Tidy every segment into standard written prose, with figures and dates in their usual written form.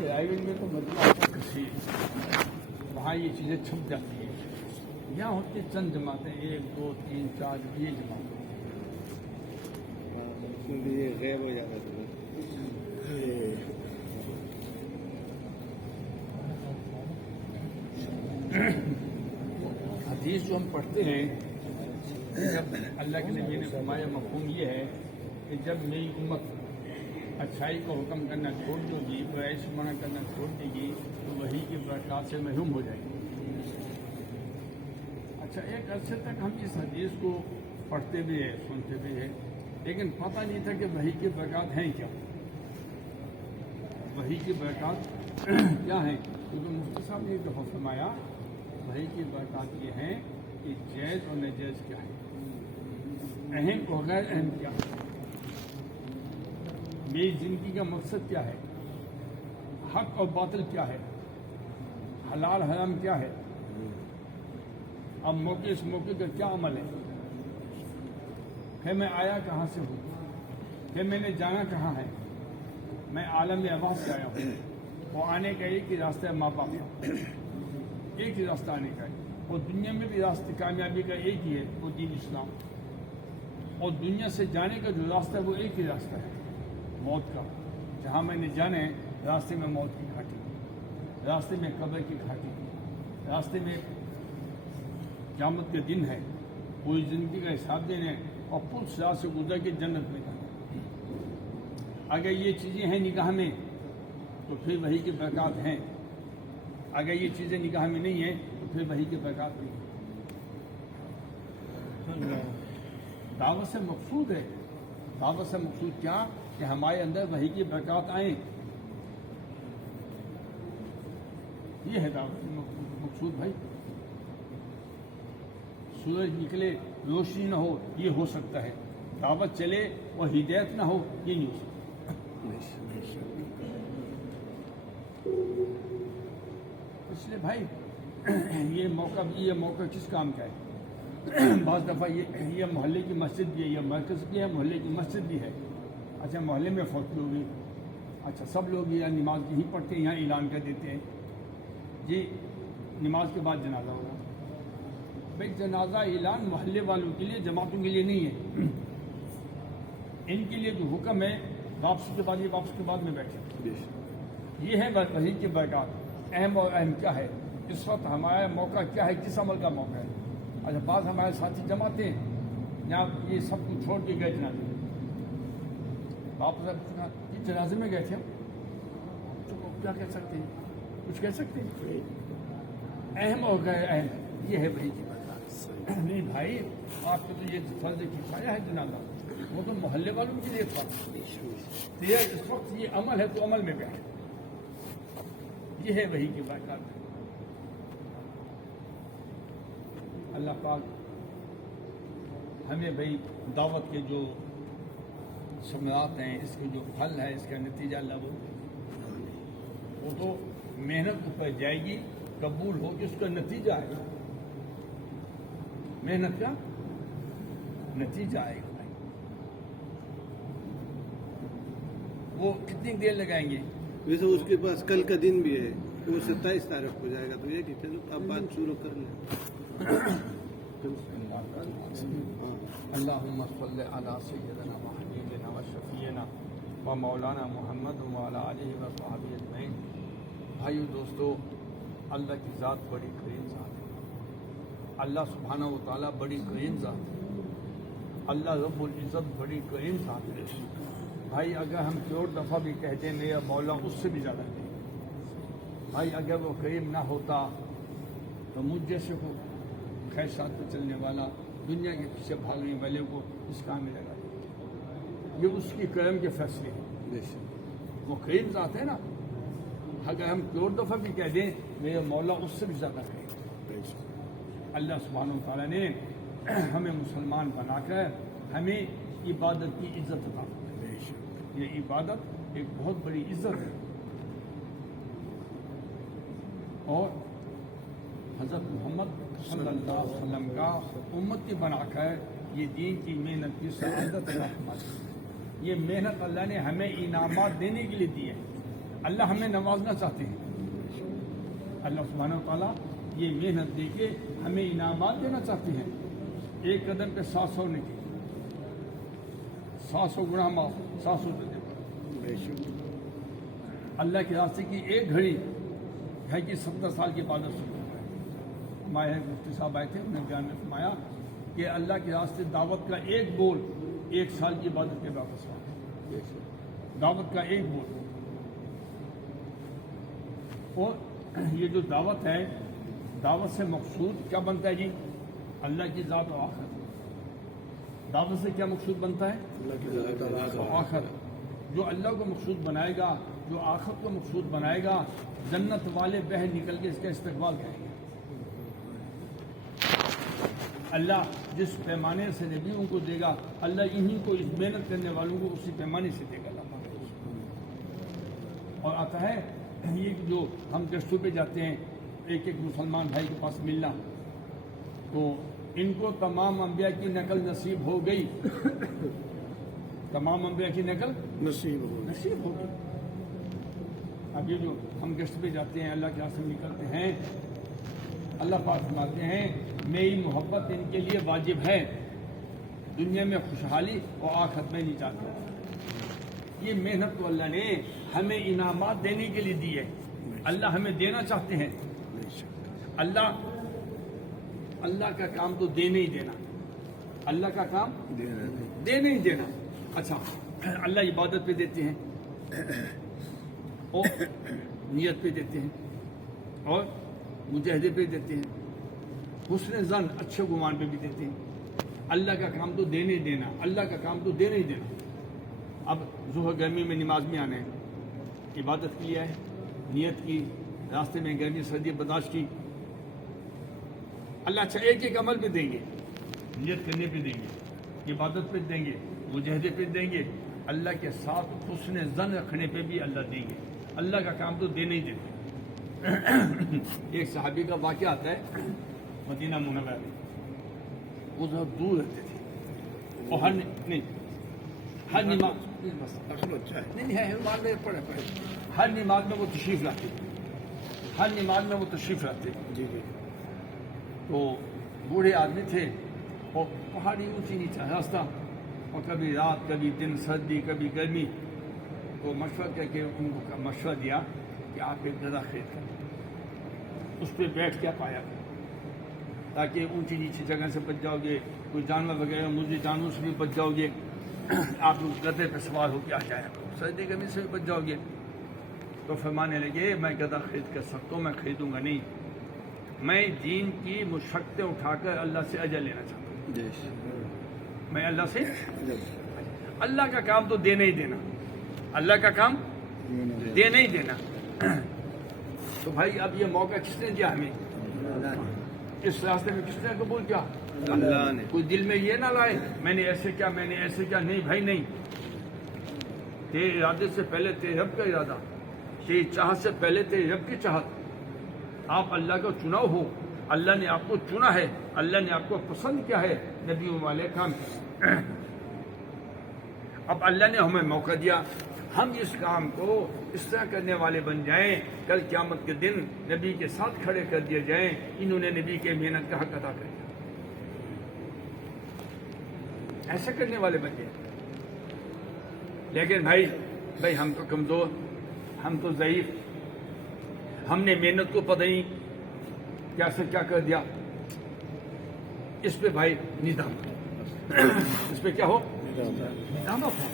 Driving میں تو مطلب کثیر وہاں یہ چیزیں چھپ جاتی ہیں. یہاں ہوتی چند جماعتیں 1 2 3 4 یہ جماعتیں غائب ہو جاتا تھا. حدیث جو ہم پڑھتے ہیں جب اللہ کے نبی نے فرمایا مفہوم یہ ہے کہ جب میری امت اچھائی کو حکم کرنا چھوڑ دے گی برائش منع کرنا چھوڑ دے گی تو وہی کی برکات سے محروم ہو جائے گی. اچھا ایک عرصے تک ہم اس حدیث کو پڑھتے بھی ہیں سنتے بھی ہیں لیکن پتہ نہیں تھا کہ وحی کی برکات ہیں کیا. وحی کی برکات کیا ہیں کیونکہ مفتی صاحب نے ایک دفعہ فرمایا وحی کی برکات یہ ہیں کہ جائز اور ناجائز کیا ہے اہم اور غیر اہم کیا ہے میری زندگی کا مقصد کیا ہے حق اور باطل کیا ہے حلال حرام کیا ہے اب موقع اس موقع کا کیا عمل ہے پھر میں آیا کہاں سے ہوں پھر میں نے جانا کہاں ہے میں عالم ارواح سے آیا ہوں اور آنے کا ایک ہی راستہ ہے ماں باپ کا ایک ہی راستہ آنے کا ہے اور دنیا میں بھی راستہ کامیابی کا ایک ہی ہے وہ دین اسلام اور دنیا سے جانے کا جو راستہ ہے وہ ایک ہی راستہ ہے موت کا جہاں میں نے جانا ہے راستے میں موت کی گھاٹی راستے میں قبر کی گھاٹی راستے میں قیامت کے دن ہے پوری زندگی کا حساب دینا ہے اور پل صراط سے گزر کے جنت میں جانا. اگر یہ چیزیں ہیں نگاہ میں تو پھر وحی کی برکات ہیں اگر یہ چیزیں نگاہ میں نہیں ہیں تو پھر وحی کی برکات نہیں. دعوت سے مقصود ہے دعوت سے مقصود کیا کہ ہمارے اندر وحی کی برکات آئیں. یہ ہے دعوت سے مقصود بھائی. سورج نکلے روشنی نہ ہو یہ ہو سکتا ہے دعوت چلے اور ہدایت نہ ہو یہ نہیں ہو سکتا. اس لیے بھائی یہ موقع کس کام کا ہے. بعض دفعہ یہ محلے کی مسجد بھی ہے یہ مرکز بھی ہے محلے کی مسجد بھی ہے. اچھا محلے میں فوت ہوگی اچھا سب لوگ یہ نماز یہیں پڑھتے ہیں یہاں اعلان کر دیتے ہیں جی نماز کے بعد جنازہ ہوگا. بھائی جنازہ اعلان محلے والوں کے لیے جماعتوں کے لیے نہیں ہے. ان کے لیے جو حکم ہے واپسی کے بعد میں بیٹھے یہ ہے وحی کی برکات. اہم اور اہم کیا ہے اس وقت ہمارا موقع کیا ہے کس عمل کا موقع ہے. اچھا بعض ہمارے ساتھی جماتے ہیں یہاں یہ سب کچھ چھوڑ کے گئے جنازے میں واپس جنازے میں گئے تھے ہم کیا کہہ سکتے ہیں کچھ کہہ سکتے ہیں. اہم اور غیر اہم یہ ہے وحی کی برکات. نہیں بھائی آپ کو تو یہ فرض کفایہ ہے جنازہ وہ تو محلے والوں کے لیے فرض اس وقت یہ عمل ہے تو عمل میں بیٹھے. یہ ہے وحی کی برکات. اللہ پاک ہمیں بھائی دعوت کے جو ثمرات ہیں اس کے جو پھل ہے اس کا نتیجہ اللہ وہ تو محنت اوپر جائے گی قبول ہوگی اس کا نتیجہ آئے گا. محنت کا نتیجہ آئے گا بھائی. وہ کتنی دیر لگائیں گے ویسے اس کے پاس کل کا دن بھی ہے وہ 27 تاریخ کو جائے گا تو یہ کہ چلو اب بات شروع کر لیں. اللہم صلی علی سیدنا و حبیبنا و شفیعنا و مولانا محمد و علی آلہ و صحابہ اجمعین. بھائیو دوستو اللہ کی ذات بڑی کریم ذات ہے. اللہ سبحانہ و تعالیٰ بڑی کریم ذات ہے. اللہ رب العزت بڑی کریم ذات ہے. بھائی اگر ہم کروڑ دفعہ بھی کہتے ہیں میرا مولا اس سے بھی زیادہ کریم. بھائی اگر وہ کریم نہ ہوتا تو مجھ جیسے کو خیشات پہ چلنے والا دنیا کے پیچھے بھاگنے والے کو اس کام میں لگا دیا. یہ اس کی کرم کے فیصلے ہیں. وہ کریم ذات ہے نا. اگر ہم کروڑ دفعہ بھی کہہ دیں میرا مولا اس سے بھی زیادہ کریم. اللہ سبحانہ و تعالیٰ نے ہمیں مسلمان بنا کر ہمیں عبادت کی عزت عطا کی. یہ عبادت ایک بہت بڑی عزت ہے. اور حضرت محمد صلی اللہ علیہ وسلم کا امتی بنا کر یہ دین کی محنت کی سعادت یہ محنت اللہ نے ہمیں انعامات دینے کے لیے دی ہے. اللہ ہمیں نوازنا چاہتے ہیں. اللہ سبحانہ و تعالیٰ یہ محنت دے کے ہمیں انعامات دینا چاہتے ہیں. ایک قدم پہ 700 نے کی 700 گنا معاف 700 بے شک. اللہ کے راستے کی ایک گھڑی ہے کہ 70 سال کی عبادت سے ہمارے مفتی صاحب آئے تھے, انہوں نے بیان میں فرمایا کہ اللہ کے راستے دعوت کا ایک بول 1 سال کی عبادت کے واپس ہوا. دعوت کا ایک بول. اور یہ جو دعوت ہے, دعوت سے مقصود کیا بنتا ہے جی؟ اللہ کی ذات و آخرت. دعوت سے کیا مقصود بنتا ہے؟ اللہ کی ذات و آخرت. جو اللہ کو مقصود بنائے گا, جو آخرت کو مقصود بنائے گا, جنت والے بہر نکل کے اس کا استقبال کریں گے. اللہ جس پیمانے سے نبیوں کو دے گا, اللہ انہی کو, اس محنت کرنے والوں کو اسی پیمانے سے دے گا. اور آتا ہے یہ جو ہم گشتوں پہ جاتے ہیں ایک ایک مسلمان بھائی کے پاس ملنا, تو ان کو تمام انبیاء کی نقل نصیب ہو گئی. تمام انبیاء کی نقل نصیب ہو گئی. اب یہ جو ہم گشت پہ جاتے ہیں, اللہ کے راستے میں نکلتے ہیں, اللہ پاک فرماتے ہیں میری محبت ان کے لیے واجب ہے, دنیا میں خوشحالی اور آخرت میں نجات ہے. یہ محنت تو اللہ نے ہمیں انعامات دینے کے لیے دی ہے. اللہ ہمیں دینا چاہتے ہیں. اللہ کا کام تو دینے ہی دینا. اللہ کا کام دینے ہی دینا. اچھا, اللہ عبادت پہ دیتے ہیں اور نیت پہ دیتے ہیں اور مجاہدے پہ دیتے ہیں, حسن ظن اچھے گمان پہ بھی دیتے ہیں. اللہ کا کام تو دینے ہی دینا. اللہ کا کام تو دینے ہی دینا. اب ظہر گرمی میں نماز میں آنا ہے, عبادت کیا ہے, نیت کی, راستے میں گرمی سردی برداشت کی. اللہ اچھا ایک ایک عمل پہ دیں گے, نیت کرنے پہ دیں گے, عبادت پہ دیں گے, مجاہدے پہ دیں گے, اللہ کے ساتھ حسن ظن رکھنے پہ بھی اللہ دیں گے. اللہ کا کام تو دینے ہی دیتے. ایک صحابی کا واقعہ آتا ہے مدینہ منورہ میں. وہ ذرا دور رہتے تھے اور ہر نماز نہیں ہے پڑھے ہر نماز میں وہ تشریف لاتے. ہر نماز میں وہ تشریف لاتے. جی جی. تو بوڑھے آدمی تھے اور پہاڑی اونچی نیچا راستہ, اور کبھی رات کبھی دن, سردی کبھی گرمی. تو مشورہ کر کے ان کو مشورہ دیا کہ آپ ایک گدھا خرید کریں, اس پہ بیٹھ کے پایا کریں تاکہ اونچی نیچی جگہ سے بچ جاؤ گے, کوئی جانور وغیرہ مجھے جانور سے بھی بچ جاؤ گے, آپ اس گدھے پہ سوار ہو کے آ جائیں, سردی گرمی سے بھی بچ جاؤ گے. تو فرمانے لگے میں گدھا خرید کر سکتا ہوں, میں خریدوں گا نہیں, میں دین کی مشقتیں اٹھا کر اللہ سے اجر لینا چاہتا ہوں. میں اللہ سے, اللہ کا کام تو دینا ہی دینا. اللہ کا کام دینا ہی دینا. تو بھائی اب یہ موقع کس نے دیا ہمیں؟ اس راستے میں کس نے قبول کیا؟ اللہ نے. کوئی دل میں یہ نہ لائے میں نے ایسے کیا, میں نے ایسے کیا. نہیں بھائی نہیں. تیرے ارادے سے پہلے تیرے رب کا ارادہ, تیری چاہت سے پہلے تیرے رب کی چاہت. آپ اللہ کا چناؤ ہو, اللہ نے آپ کو چنا ہے, اللہ نے آپ کو پسند کیا ہے نبیوں والے کام. اب اللہ نے ہمیں موقع دیا, ہم اس کام کو اس طرح کرنے والے بن جائیں, کل قیامت کے دن نبی کے ساتھ کھڑے کر دیے جائیں, انہوں نے نبی کے محنت کا حق ادا کر دیا. ایسا کرنے والے بن جائیں. لیکن بھائی ہم تو کمزور, ہم تو ضعیف, ہم نے محنت کو پتہ نہیں کیسے کیا کر دیا. اس پہ بھائی ندام, اس پہ کیا ہو ندامت ہو.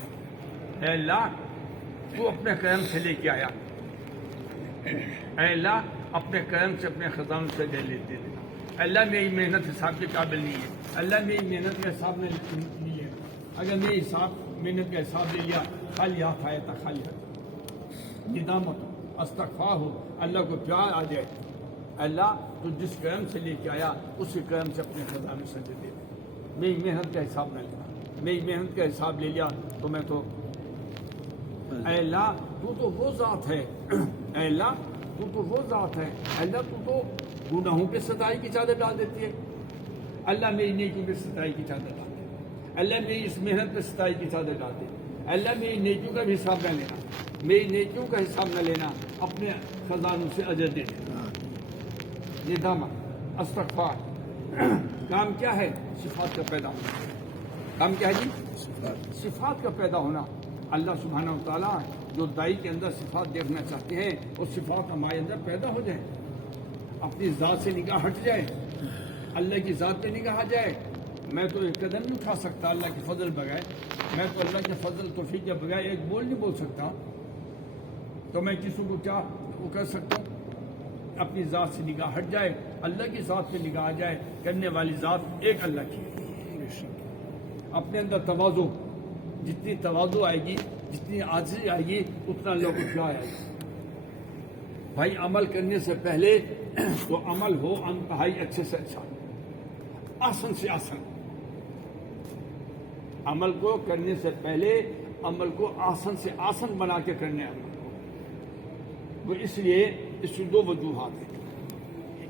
اے اللہ تو اپنے کرم سے لے کے آیا, اے اللہ اپنے کرم سے اپنے خزانوں سے لے لیتے. اللہ میری محنت حساب کے قابل نہیں ہے, اللہ میری محنت کا حساب نہیں ہے. اگر میری محنت کا حساب لے لیا, خالی ہاتھ آیا تھا, خالی ہاتھ. ندامت ہو, استغفار ہو, اللہ کو پیار آ جائے. اللہ تو جس کرم سے لے کے آیا اسی کرم سے اپنے خزانے سے دے دے. میری محنت کا حساب نہ لینا, میری محنت کا حساب لے لیا تو میں تو, اے اللہ تو وہ ذات ہے, اے اللہ تو وہ ذات ہے, اللہ تو گناہوں پہ ستائی کی چادر ڈال دیتی ہے. اللہ میری نیکی پہ ستائی کی چادر ڈال دے, اللہ میری اس محنت پہ ستائی کی چادر ڈال دے. اللہ میری نیکیوں کا بھی حساب نہ لینا، میری نیکیوں کا حساب نہ لینا، اپنے خزانوں سے اجر دے دینا۔ ندامت، استغفار، کام کیا ہے؟ صفات کا پیدا ہونا۔ کام کیا ہے جی؟ صفات کا پیدا ہونا۔ اللہ سبحانہ و تعالیٰ جو دائی کے اندر صفات دیکھنا چاہتے ہیں وہ صفات ہمارے اندر پیدا ہو جائیں، اپنی ذات سے نگاہ ہٹ جائے، اللہ کی ذات پہ نگاہ آ جائے۔ میں تو ایک قدم نہیں اٹھا سکتا اللہ کے فضل بغیر، میں تو اللہ کے فضل توفیق کے بغیر ایک بول نہیں بول سکتا، تو میں کسی کو کیا وہ کر سکتا ہوں؟ اپنی ذات سے نگاہ ہٹ جائے، اللہ کی ذات پہ نگاہ آ جائے، کرنے والی ذات ایک اللہ کی۔ اپنے اندر تواضع، جتنی تواضع آئے گی، جتنی عاجزی آئے گی، اتنا اللہ کو کیا آئے گا۔ بھائی عمل کرنے سے پہلے تو عمل ہو انتہائی اچھے سے اچھا، آسن سے آسن۔ عمل کو کرنے سے پہلے عمل کو آسن سے آسن بنا کے کرنے عمل کو۔ وہ اس لیے اس سے دو وجوہات ہیں۔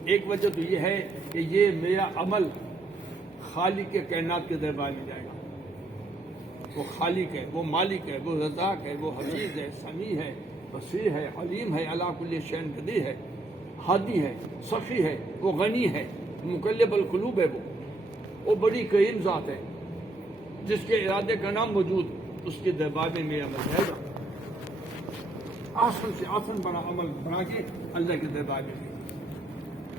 ایک وجہ تو یہ ہے کہ یہ میرا عمل خالق کے کائنات کے دربار میں جائے گا۔ وہ خالق ہے، وہ مالک ہے، وہ رزاق ہے، وہ حفیظ ہے، سمیع ہے، بصیر ہے، علیم ہے، علی کل شیء قدیر ہے، ہادی ہے، سخی ہے، وہ غنی ہے، مقلب القلوب ہے، وہ بڑی کریم ذات ہے جس کے ارادے کا نام موجود، اس کے دربار میں میرا عمل جائے گا۔ آسن سے آسن بنا عمل بنا کے اللہ کے دربار میں۔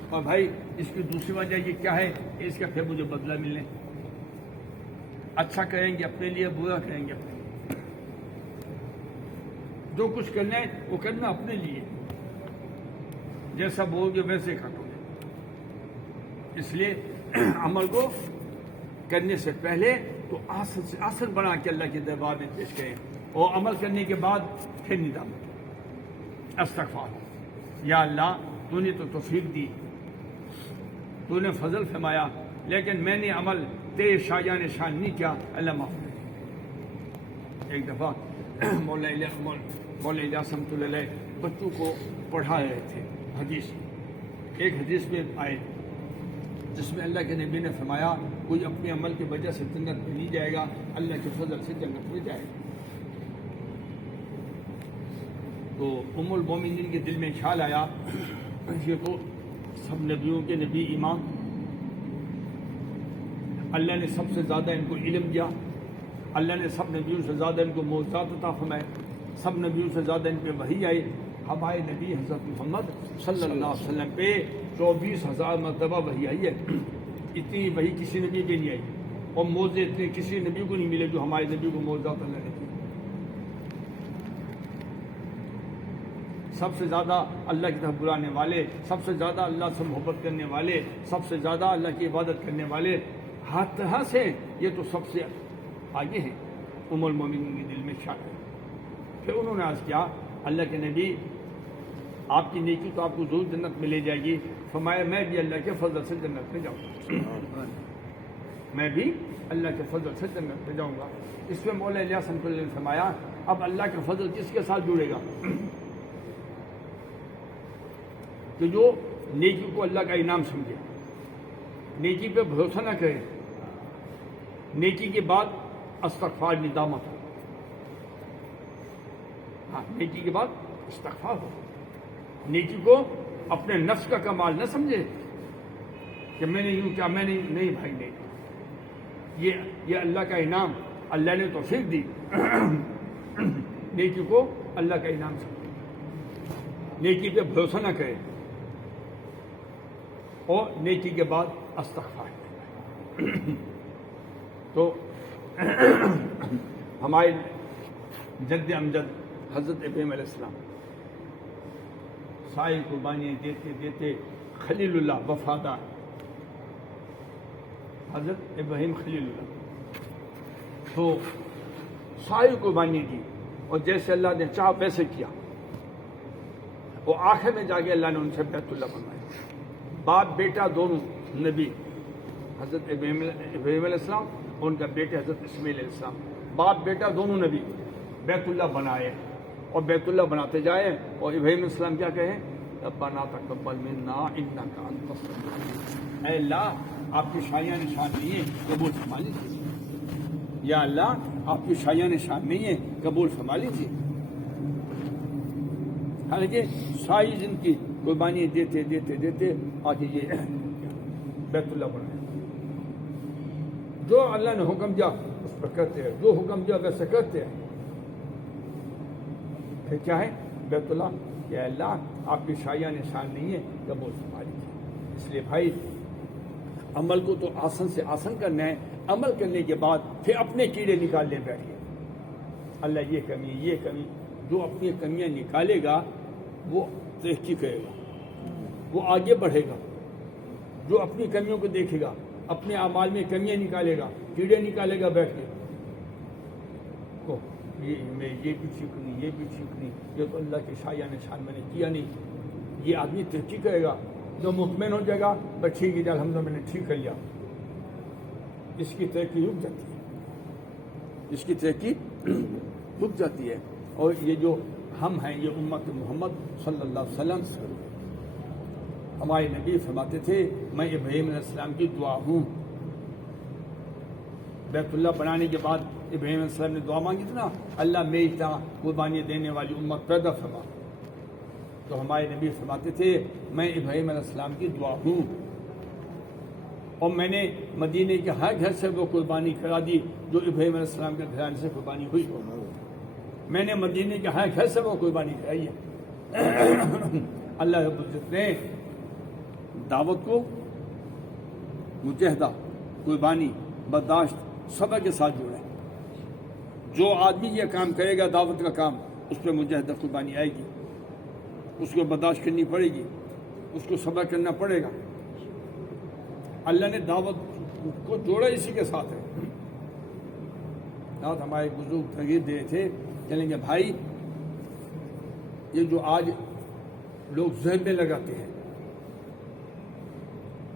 اور بھائی اس کی دوسری وجہ یہ کیا ہے کہ اس کا پھر مجھے بدلہ ملنے، اچھا کریں گے اپنے لیے، برا کریں گے اپنے لیے، جو کچھ کرنا ہے وہ کرنا اپنے لیے، جیسا بولو گے ویسے کھٹو گے۔ اس لیے عمل کو کرنے سے پہلے تو آسن سے آسن بنا کے اللہ کے دربار میں پیش کریں، اور عمل کرنے کے بعد پھر ندامت، استغفار۔ یا اللہ تو نے تو توفیق دی، تو نے فضل فرمایا، لیکن میں نے عمل تیرے شایان شان نہیں کیا، اللہ معاف کرے۔ ایک دفعہ مولا الیاس رحمۃ اللہ علیہ بچوں کو پڑھا رہے تھے حدیث، ایک حدیث میں آئے جس میں اللہ کے نبی نے فرمایا کوئی اپنے عمل کی وجہ سے جنت میں نہیں جائے گا، اللہ کے فضل سے جنت میں جائے گا۔ تو ام المومنین کے دل میں خیال آیا یہ تو سب نبیوں کے نبی امام، اللہ نے سب سے زیادہ ان کو علم دیا، اللہ نے سب نبیوں سے زیادہ ان کو معجزات عطا فرمائے، سب نبیوں سے زیادہ ان پہ وحی آئی۔ ہمارے نبی حضرت محمد صلی اللہ علیہ وسلم پہ 24,000 مرتبہ وحی آئی ہے، اتنی وحی کسی نبی پہ نہیں آئی، اور معجزے اتنے کسی نبی کو نہیں ملے جو ہمارے نبی کو معجزات اللہ نے دی۔ سب سے زیادہ اللہ کی طرف بلانے والے، سب سے زیادہ اللہ سے محبت کرنے والے، سب سے زیادہ اللہ کی عبادت کرنے والے، ہر طرح سے یہ تو سب سے آگے ہیں۔ ام المومنین کے دل میں شک ہے۔ پھر انہوں نے عرض کیا اللہ کے نبی آپ کی نیکی تو آپ کو ضرور جنت میں لے جائے گی، فرمایا میں بھی اللہ کے فضل سے جنت میں جاؤں گا، میں بھی اللہ کے فضل سے جنت میں جاؤں گا۔ اس میں مولا الیاس رحمۃ اللہ نے فرمایا اب اللہ کا فضل کس کے ساتھ جڑے گا؟ کہ جو نیکی کو اللہ کا انعام سمجھے، نیکی پہ بھروسہ نہ کرے، نیکی کے بعد استغفار ندامت ہو، ہاں نیکی کے بعد استغفار ہو، نیکی کو اپنے نفس کا کمال نہ سمجھے کہ میں نے یوں کیا، میں نے نہیں بھائی نہیں، یہ اللہ کا انعام، اللہ نے توفیق دی، نیکی کو اللہ کا انعام سمجھے، نیکی پہ بھروسہ نہ کرے، اور نیکی کے بعد استغفار۔ تو ہمارے جد امجد حضرت ابراہیم علیہ السلام ساری قربانیاں دیتے دیتے خلیل اللہ وفادار حضرت ابراہیم خلیل اللہ، تو ساری قربانیاں دی اور جیسے اللہ نے چاہا ویسے کیا، اور آخر میں جا کے اللہ نے ان سے بیت اللہ بنوایا۔ باپ بیٹا دونوں نبی، حضرت ابراہیم علیہ السلام اور ان کا بیٹے حضرت اسماعیل علیہ السلام، باپ بیٹا دونوں نبی بیت اللہ بنائے اور بیت اللہ بناتے جائے، اور ابراہیم علیہ السلام کیا کہیں ربنا تقبل منا انک انت السمیع العلیم، اے اللہ آپ کی شایان نشان نہیں ہے قبول فرما لیجیے، یا اللہ آپ کی شایان شان نہیں ہے، قبول فرما لیجیے۔ حالانکہ ساری زندگی قربانی دیتے دیتے دیتے آج یہ بیت اللہ بنا، جو اللہ نے حکم دیا اس پر کرتے ہیں، جو حکم دیا ویسے کرتے ہیں۔ پھر کیا ہے بیت اللہ کہ اللہ آپ کی شایان شان نہیں ہے، قبول فرما لیجیے۔ اس لیے بھائی عمل کو تو آسن سے آسن کرنا ہے، عمل کرنے کے بعد پھر اپنے کیڑے نکالنے بیٹھیے۔ اللہ یہ کمی یہ کمی، جو اپنی کمیاں نکالے گا وہ ترقی کرے گا، وہ آگے بڑھے گا۔ جو اپنی کمیوں کو دیکھے گا، اپنے اعمال میں کمیاں نکالے گا، کیڑے نکالے گا بیٹھ کے، میں یہ بھی ٹھیک نہیں، یہ بھی ٹھیک نہیں، یہ تو اللہ کے شایان شان میں نے کیا نہیں، یہ آدمی ترقی کرے گا۔ جو مطمئن ہو جائے گا بس ٹھیک ہے الحمدللہ میں نے ٹھیک کر لیا، اس کی ترقی رک جاتی ہے، اس کی ترقی رک جاتی ہے۔ اور یہ جو ہم ہیں، یہ امت محمد صلی اللہ علیہ وسلم، ہمارے نبی فرماتے تھے میں ابراہیم علیہ السلام کی دعا ہوں۔ بیت اللہ بنانے کے بعد ابراہیم علیہ السلام نے دعا مانگی تھی نا، اللہ میری طرح قربانی دینے والی امت پیدا فرما۔ تو ہمارے نبی فرماتے تھے میں ابراہیم علیہ السلام کی دعا ہوں، اور میں نے مدینے کے ہر گھر سے وہ قربانی کرا دی جو ابراہیم علیہ السلام کے گھرانے سے قربانی ہوئی۔ میں نے مدینے کے ہر گھر سے وہ قربانی کرائی ہے۔ اللہ رب العزت نے دعوت کو مجاہدہ، قربانی، برداشت، صبر کے ساتھ جوڑا ہے۔ جو آدمی یہ کام کرے گا دعوت کا کام، اس پہ مجاہدہ قربانی آئے گی، اس کو برداشت کرنی پڑے گی، اس کو صبر کرنا پڑے گا۔ اللہ نے دعوت کو جوڑا اسی کے ساتھ ہے۔ دعوت ہمارے بزرگ ترغیب دے تھے، چلیں گے بھائی یہ جو آج لوگ ذہن میں لگاتے ہیں،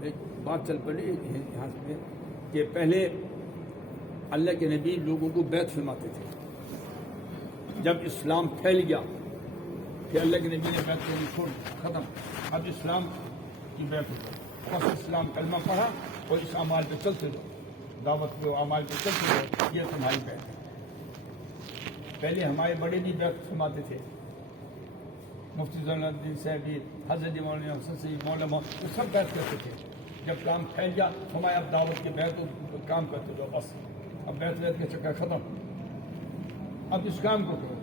ایک بات چل پڑی یہاں سے کہ پہلے اللہ کے نبی لوگوں کو بیعت فرماتے تھے، جب اسلام پھیل گیا کہ اللہ کے نبی نے بیعت کرنی چھوڑ ختم، اب اسلام کی بیعت ہوتی ہے، بس اسلام کلمہ پڑھا اور اس اعمال پہ چلتے رہو، دعوت کے اعمال پہ چلتے رہو، یہ تمہاری بیعت ہے۔ پہلے ہمارے بڑے بھی بیعت فرماتے تھے، مفتی زین الدین صاحب بھی، حضرت مولانا حسن صاحب، مولانا وہ سب بیعت کرتے تھے۔ جب کام پھیل گیا ہمارے اب دعوت کے بیعت کام کرتے جاؤ، بس اب بیعت کے چکر ختم، اب اس کام کو کرو۔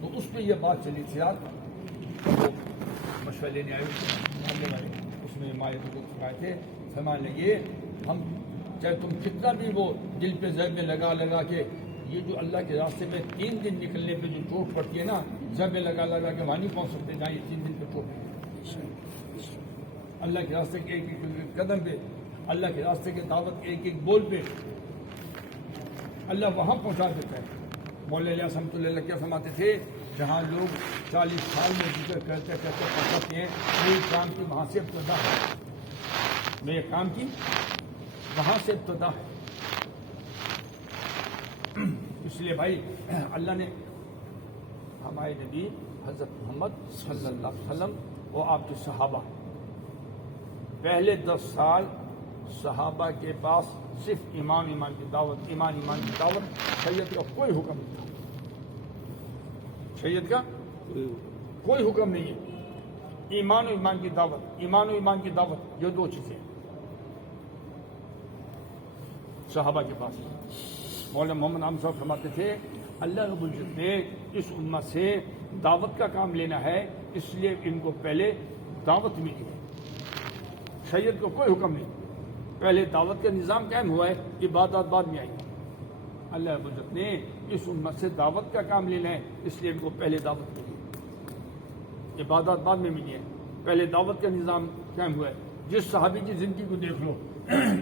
تو اس پہ یہ بات چلی تھی رات، وہ مشورہ لینے آئے والے، اس میں ہمارے بزرگ فرمائے تھے، فرمانے لگے ہم چاہے تم کتنا بھی وہ دل پہ ضرب لگا لگا کے، یہ جو اللہ کے راستے میں 3 دن نکلنے پہ جو چوٹ پڑتی ہے نا، ضرب لگا لگا کے وہاں نہیں پہنچ سکتے جہاں یہ 3 دن پہ چوٹ پڑتی ہے۔ اللہ کے راستے کے ایک ایک قدم پہ، اللہ کے راستے کے دعوت کے ایک ایک بول پہ اللہ وہاں پہنچا دیتا ہے۔ مولانا الیاس رحمۃ اللہ علیہ کیا فرماتے تھے، جہاں لوگ 40 سال میں ذکر کرتے کرتے پہنچتے ہیں، میرے کام کی وہاں سے ابتدا ہے، میرے کام کی وہاں سے ابتدا ہے۔ اس لیے بھائی اللہ نے ہمارے نبی حضرت محمد صلی اللہ علیہ وسلم اور آپ کے صحابہ، پہلے 10 سال صحابہ کے پاس صرف ایمان کی دعوت، ایمان کی دعوت، شریعت کا کوئی حکم نہیں تھا، شریعت کا کوئی حکم نہیں ہے۔ ایمان کی دعوت، ایمان کی دعوت، یہ 2 چیزیں صحابہ کے پاس۔ مولانا محمد عام صاحب فرماتے تھے اللہ رب العزت نے اس امت سے دعوت کا کام لینا ہے، اس لیے ان کو پہلے دعوت ملی ہے، شریعت کو کوئی حکم نہیں، پہلے دعوت کا نظام قائم ہوا ہے، عبادات بعد میں آئی۔ اللہ رب العزت نے اس امت سے دعوت کا کام لینا ہے، اس لیے ان کو پہلے دعوت ملی، عبادات بعد میں ملی ہے، پہلے دعوت کا نظام قائم ہوا ہے۔ جس صحابی کی زندگی کو دیکھ لو،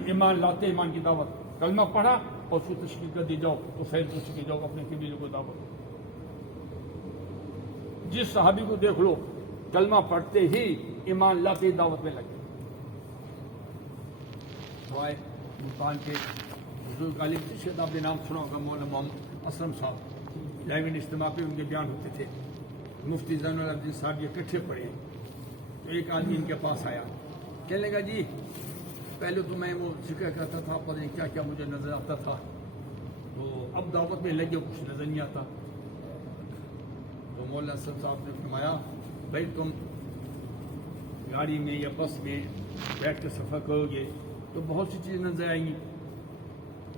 ایمان لاتے ایمان کی دعوت، کلمہ پڑھا اور اس کو تشکیل کر دی جاؤ تو فیض کو سیکھی جاؤ، اپنے قبیلے کو دعوت۔ جس صحابی کو دیکھ لو کلمہ پڑھتے ہی ایمان لاتے ہی دعوت میں لگے۔ ہمارے ملتان کے بزرگ عالم تھے، شاید آپ نے نام سنا ہوگا، مولانا محمد اسلم صاحب، لائیو اجتماع پہ ان کے بیان ہوتے تھے۔ مفتی زین الدین صاحب یہ اکٹھے پڑھے تو ایک آدمی ان کے پاس آیا، کہنے لگا جی پہلے تو میں وہ ذکر کرتا تھا، پتہ نہیں کیا کیا مجھے نظر آتا تھا، تو اب دعوت میں لگے کچھ نظر نہیں آتا. تو مولانا صاحب نے فرمایا بھائی تم گاڑی میں یا بس میں بیٹھ کے سفر کرو گے تو بہت سی چیزیں نظر آئیں گی.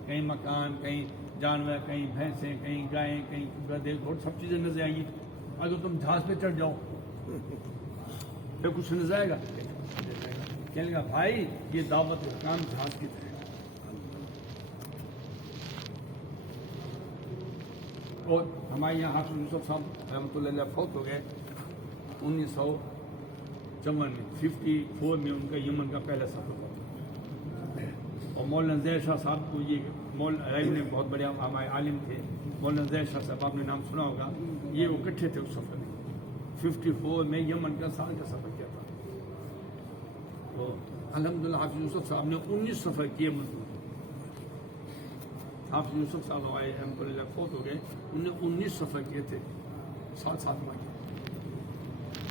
کہیں مکان, کہیں جانور, کہیں بھینسیں, کہیں گائیں, کہیں گدھے, گھوڑے, سب چیزیں نظر آئیں گی. اگر تم جہاز پہ چڑھ جاؤ پھر کچھ نظر آئے گا. کہنے لگا بھائی یہ دعوت کا کام جہاز کی طرح. اور ہمارے یہاں حافظ یوسف صاحب رحمۃ اللہ علیہ فوت ہو گئے 1954 میں. 54 میں ان کا یمن کا پہلا سفر ہوا. اور مولانا زیر شاہ صاحب کو یہ مولانا نے بہت بڑے ہمارے عالم تھے. مولانا زیر شاہ صاحب آپ نے نام سنا ہوگا. یہ وہ اکٹھے تھے اس سفر میں. 54 میں یمن کا سال کا سفر کیا تھا. تو الحمدللہ حافظ یوسف صاحب نے 19 سفر کیے ملک میں. حافظ یوسف صاحب ہمارے رحمۃ اللہ فوت ہو گئے. انہوں نے 19 سفر کیے تھے ساتھ میں.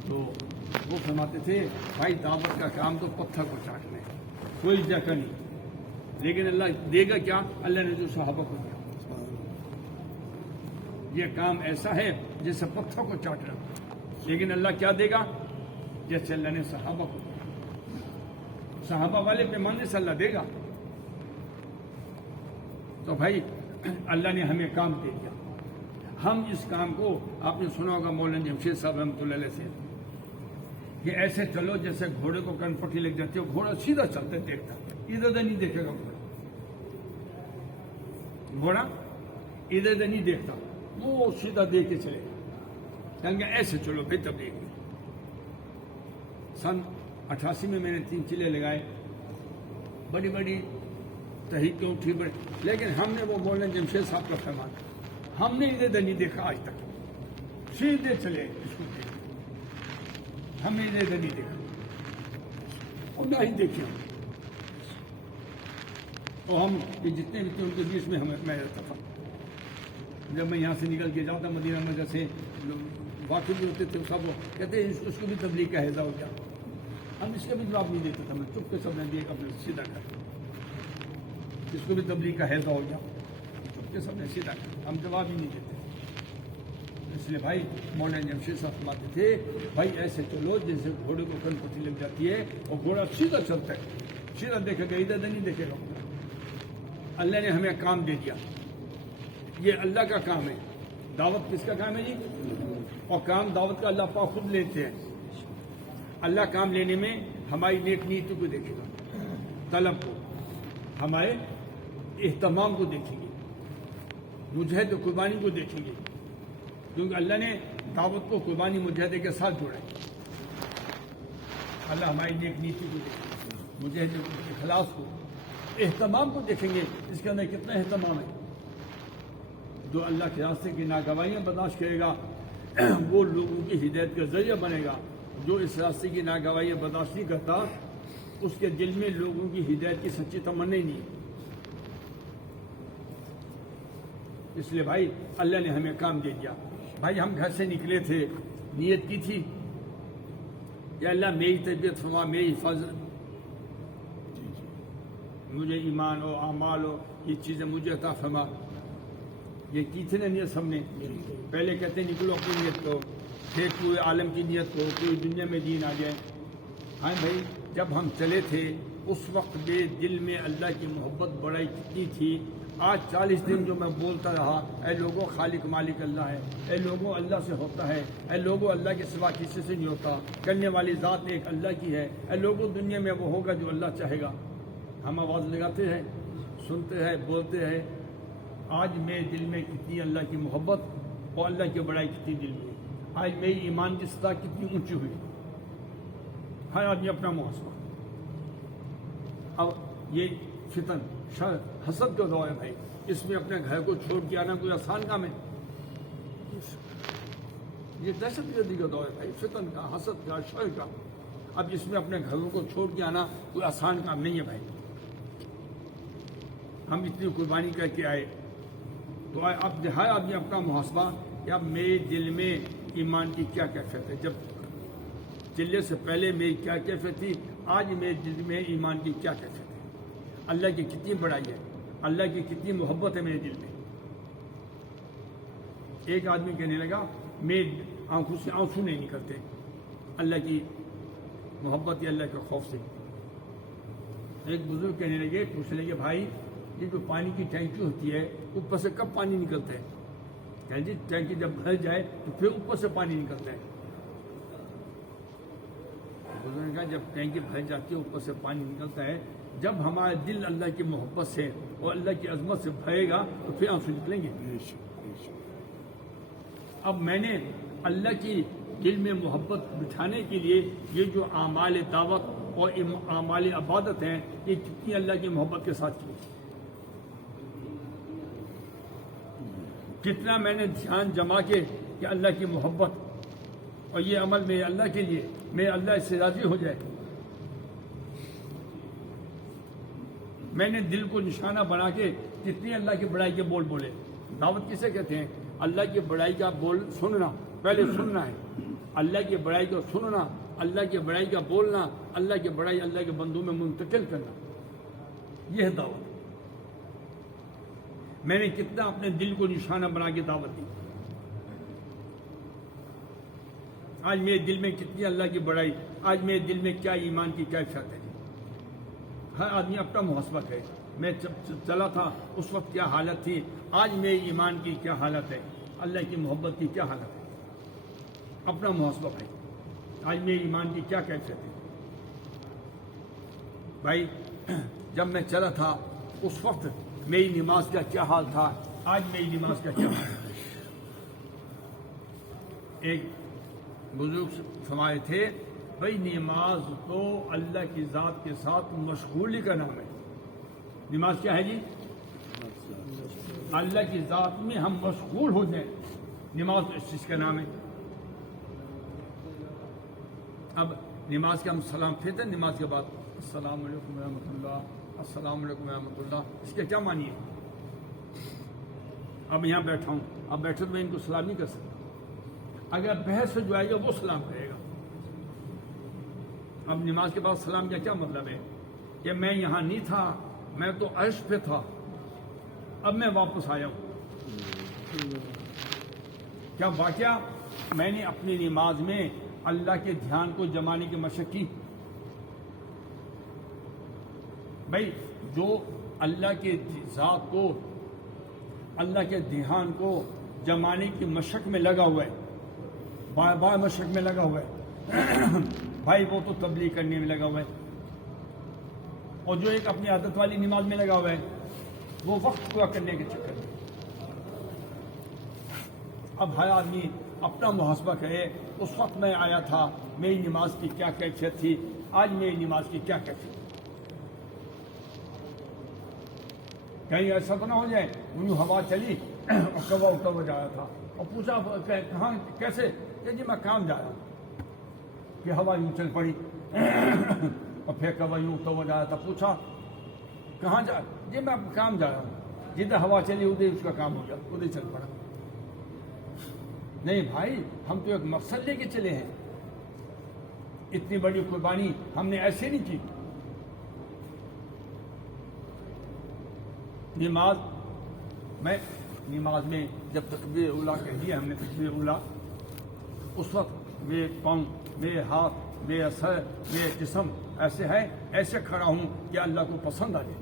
تو وہ فرماتے تھے بھائی دعوت کا کام تو پتھر کو چاٹنا ہے, کوئی جگہ نہیں. لیکن اللہ دے گا کیا؟ اللہ نے جو صحابہ کو دیا. یہ کام ایسا ہے جیسے پتھر کو چاٹنا, لیکن اللہ کیا دے گا؟ جیسے اللہ نے صحابہ کو دیا. صحابہ والے پیمانے سے اللہ دے گا. تو بھائی اللہ نے ہمیں کام دے دیا. ہم اس کام کو, آپ نے سنا ہوگا مولانا جمشید صاحب رحمۃ اللہ علیہ سے, کہ ایسے چلو جیسے گھوڑے کو کن پٹی لگ جاتی ہے, گھوڑا سیدھا چلتے دیکھتا, ادھر ادھر نہیں دیکھے گا. گھوڑا ادھر ادھر نہیں دیکھتا, وہ سیدھا دیکھ کے چلے گا. کہ ایسے چلو بھائی تبلیغ میں. سن 88 میں میں نے 3 چلے لگائے, بڑی بڑی تحریکیں اٹھی بڑی, لیکن ہم نے وہ مولانا جمشید صاحب کا فرمان, ہم نے ادھر ادھر نہیں دیکھا آج تک. سیدھے چلے اس کو دیکھ, ہم نے ادھر ادھر نہیں دیکھا اور نہ ہی دیکھے. اور ہم جتنے بھی تھے ان کے بیچ میں میں رہتا تھا. جب میں یہاں سے نکل کے جاتا مدینہ میں, جیسے واقف بھی ہوتے تھے سب کہتے ہیں اس کو بھی تبلیغ کا حیضہ ہو گیا. ہم اس کا بھی جواب نہیں دیتا تھا. میں چپ کے سب نے دیے اپنے سیدھا کر, اس کو بھی تبلیغ کا حیضہ ہو گیا. چپ کے سب نے سیدھا کر, ہم جواب ہی نہیں دیتے. اس لیے بھائی مولانا جمشید صاحب فرماتے تھے بھائی ایسے چلو جیسے گھوڑے کو کن پٹی لگ جاتی ہے اور گھوڑا سیدھا چلتا ہے, سیدھا دیکھے گا, ادھر نہیں دیکھے گا. اللہ نے ہمیں کام دے دیا. یہ اللہ کا کام ہے. دعوت کس کا کام ہے جی؟ اور کام دعوت کا اللہ پاک خود لیتے ہیں. اللہ کام لینے میں ہماری نیک نیتی کو دیکھے گا, طلب کو, ہمارے اہتمام کو دیکھیں گے, مجاہد قربانی کو دیکھیں گے. کیونکہ اللہ نے دعوت کو قربانی مجاہدے کے ساتھ جوڑا ہے. اللہ ہماری نیک نیتی کو دیکھیں گے, مجاہد اخلاص کو, اہتمام کو دیکھیں گے. اس کے اندر کتنا اہتمام ہے. جو اللہ کے راستے کی ناگوائیاں برداشت کرے گا وہ لوگوں کی ہدایت کا ذریعہ بنے گا. جو اس راستے کی ناگوائیاں برداشت نہیں کرتا اس کے دل میں لوگوں کی ہدایت کی سچی تمنا ہی نہیں ہے. اس لیے بھائی اللہ نے ہمیں کام دے دیا. بھائی ہم گھر سے نکلے تھے, نیت کی تھی یا اللہ میری طبیعت فرما, میری حفاظت, مجھے ایمان ہو, اعمال ہو, یہ چیزیں مجھے عطا فرما. یہ کی تھی نا نیت سب نے. پہلے کہتے نکلو اپنی نیت کو, پھر پورے عالم کی نیت کو, پوری دنیا میں دین آ جائے. ہاں بھائی جب ہم چلے تھے اس وقت بھی دل میں اللہ کی محبت بڑائی کتنی تھی. آج 40 دن جو میں بولتا رہا, اے لوگوں خالق مالک اللہ ہے, اے لوگوں اللہ سے ہوتا ہے, اے لوگوں اللہ کے سوا کسی سے نہیں ہوتا, کرنے والی ذات ایک اللہ کی ہے, اے لوگوں دنیا میں وہ ہوگا جو اللہ چاہے گا. ہم آواز لگاتے ہیں, سنتے ہیں, بولتے ہیں. آج میرے دل میں کتنی اللہ کی محبت اور اللہ کی بڑائی کتنی دل میں. آج میری ایمان کی سطح کتنی اونچی ہوئی. ہر آدمی اپنا محاسبہ. اب یہ فتن شر حسد کا دور ہے بھائی. اس میں اپنے گھر کو چھوڑ کے آنا کوئی آسان کام ہے؟ یہ دہشت گردی کا دور ہے بھائی, فتن کا, حسد کا, شر کا. اب اس میں اپنے گھروں کو چھوڑ کے آنا کوئی آسان کام نہیں ہے بھائی. ہم اتنی قربانی کر کے آئے تو اب ہر آدمی اپنا محاسبہ کہ اب میرے دل میں ایمان کی کیا کیفیت ہے. جب چلے سے پہلے میری کیا کیفیت تھی, آج میرے دل میں ایمان کی کیا کیفیت ہے. اللہ کی کتنی بڑائی ہے, اللہ کی کتنی محبت ہے میرے دل میں. ایک آدمی کہنے لگا میں آنکھوں سے آنسو نہیں نکلتے اللہ کی محبت یا اللہ کے خوف سے. ایک بزرگ کہنے لگے, پوچھنے لگے بھائی یہ جو پانی کی ٹینکی ہوتی ہے اوپر سے کب پانی نکلتا ہے؟ کہ جی ٹینکی جب بھر جائے تو پھر اوپر سے پانی نکلتا ہے. بزرگ نے کہا جب ٹینکی بھر جاتی ہے اوپر سے پانی نکلتا ہے, جب ہمارا دل اللہ کی محبت سے اور اللہ کی عظمت سے بھرے گا تو پھر آنسو نکلیں گے. اب میں نے اللہ کی دل میں محبت بٹھانے کے لیے یہ جو اعمال دعوت اور اعمال عبادت ہیں یہ کتنی اللہ کی محبت کے ساتھ کی, کتنا میں نے دھیان جما کے کہ اللہ کی محبت اور یہ عمل میں اللہ کے لیے میں اللہ اس سے راضی ہو جائے. میں نے دل کو نشانہ بنا کے کتنی اللہ کی بڑائی کے بول بولے. دعوت کسے کہتے ہیں؟ اللہ کی بڑائی کا بول سننا, پہلے سننا ہے, اللہ کی بڑائی کو سننا, اللہ کی بڑائی کا بولنا, اللہ کی بڑائی اللہ کے بندوں میں منتقل کرنا, یہ ہے دعوت. میں نے کتنا اپنے دل کو نشانہ بنا کے دعوت دی. آج میرے دل میں کتنی اللہ کی بڑائی, آج میرے دل میں کیا ایمان کی کیفیت ہے. ہر آدمی اپنا محاسبہ کرے. میں جب چلا تھا اس وقت کیا حالت تھی, آج میرے ایمان کی کیا حالت ہے, اللہ کی محبت کی کیا حالت ہے. اپنا محاسبہ بھائی, آج میرے ایمان کی کیا کیفیت ہے. بھائی جب میں چلا تھا اس وقت میری نماز کا کیا حال تھا, آج میری نماز کا کیا حال ہے. ایک بزرگ فرمائے تھے بھائی نماز تو اللہ کی ذات کے ساتھ مشغولی کا نام ہے. نماز کیا ہے جی؟ اللہ کی ذات میں ہم مشغول ہو جائیں, نماز تو اس چیز کا نام ہے. اب نماز کے ہم سلام پھیرتے ہیں, نماز کے بعد السلام علیکم ورحمۃ اللہ, السلام علیکم ورحمۃ اللہ, اس کا کیا معنی ہے؟ اب یہاں بیٹھا ہوں, اب بیٹھے تو میں ان کو سلام نہیں کر سکتا. اگر بحث سے جو آئے گا وہ سلام کرے گا. اب نماز کے بعد سلام کا کیا مطلب ہے کہ میں یہاں نہیں تھا, میں تو عرش پہ تھا, اب میں واپس آیا ہوں. کیا واقعہ میں نے اپنی نماز میں اللہ کے دھیان کو جمانے کی مشق کی؟ بھائی جو اللہ کے ذات کو, اللہ کے دھیان کو جمانے کی مشق میں لگا ہوا ہے, بار بار مشق میں لگا ہوا ہے, بھائی وہ تو تبلیغ کرنے میں لگا ہوا ہے. اور جو ایک اپنی عادت والی نماز میں لگا ہوا ہے وہ وقت پورا کرنے کے چکر میں. اب ہر آدمی اپنا محاسبہ کرے, اس وقت میں آیا تھا میری نماز کی کیا کیفیت تھی, آج میری نماز کی کیا کیفیت. کہیں ایسا تو نہ ہو جائے یوں ہوا چلی اور کوا اٹھا ہوا جا رہا تھا اور پوچھا کہاں کیسے, کہ جی میں کام جا رہا ہوں, کہ ہوا یوں چل پڑی اور پھر کوا یوں اٹھا ہوا جا رہا تھا. پوچھا کہاں جا, جی میں کام جا رہا ہوں, جدھر ہوا چلی ادھر اس کا کام ہو گیا, ادھر چل پڑا. نہیں بھائی ہم تو ایک مقصد لے کے چلے ہیں, اتنی بڑی قربانی ہم نے ایسے نہیں کی. نماز میں جب تکبیر اولیٰ کہہ دیا ہم نے, تکبیر اولیٰ, اس وقت میرے پاؤں, میرے ہاتھ, میرا سر, میرے جسم ایسے ہے, ایسے کھڑا ہوں کہ اللہ کو پسند آ جائے.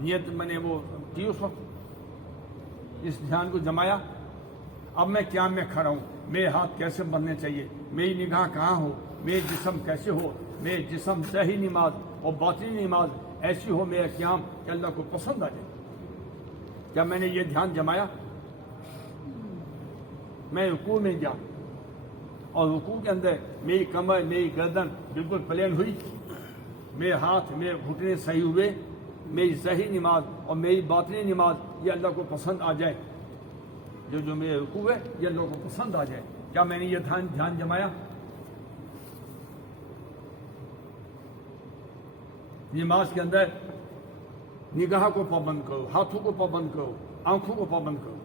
نیت میں نے وہ کی اس وقت, اس دھیان کو جمایا. اب میں قیام میں کھڑا ہوں, میرے ہاتھ کیسے بننے چاہیے, میری نگاہ کہاں ہو, میرے جسم کیسے ہو, میرے جسم ظاہری نماز اور باطنی نماز ایسی ہو میرا قیام کہ اللہ کو پسند آ جائے. کیا میں نے یہ دھیان جمایا؟ میں رکوع میں گیا اور رکوع کے اندر میری کمر, میری گردن بالکل پلین ہوئی, میرے ہاتھ, میرے گھٹنے صحیح ہوئے. میری ظاہری نماز اور میری باطنی نماز یہ اللہ کو پسند آ جائے, جو میرے رکوع ہے یہ اللہ کو پسند آ جائے. کیا میں نے یہ دھیان جمایا؟ نماز کے اندر نگاہ کو پابند کرو, ہاتھوں کو پابند کرو, آنکھوں کو پابند کرو.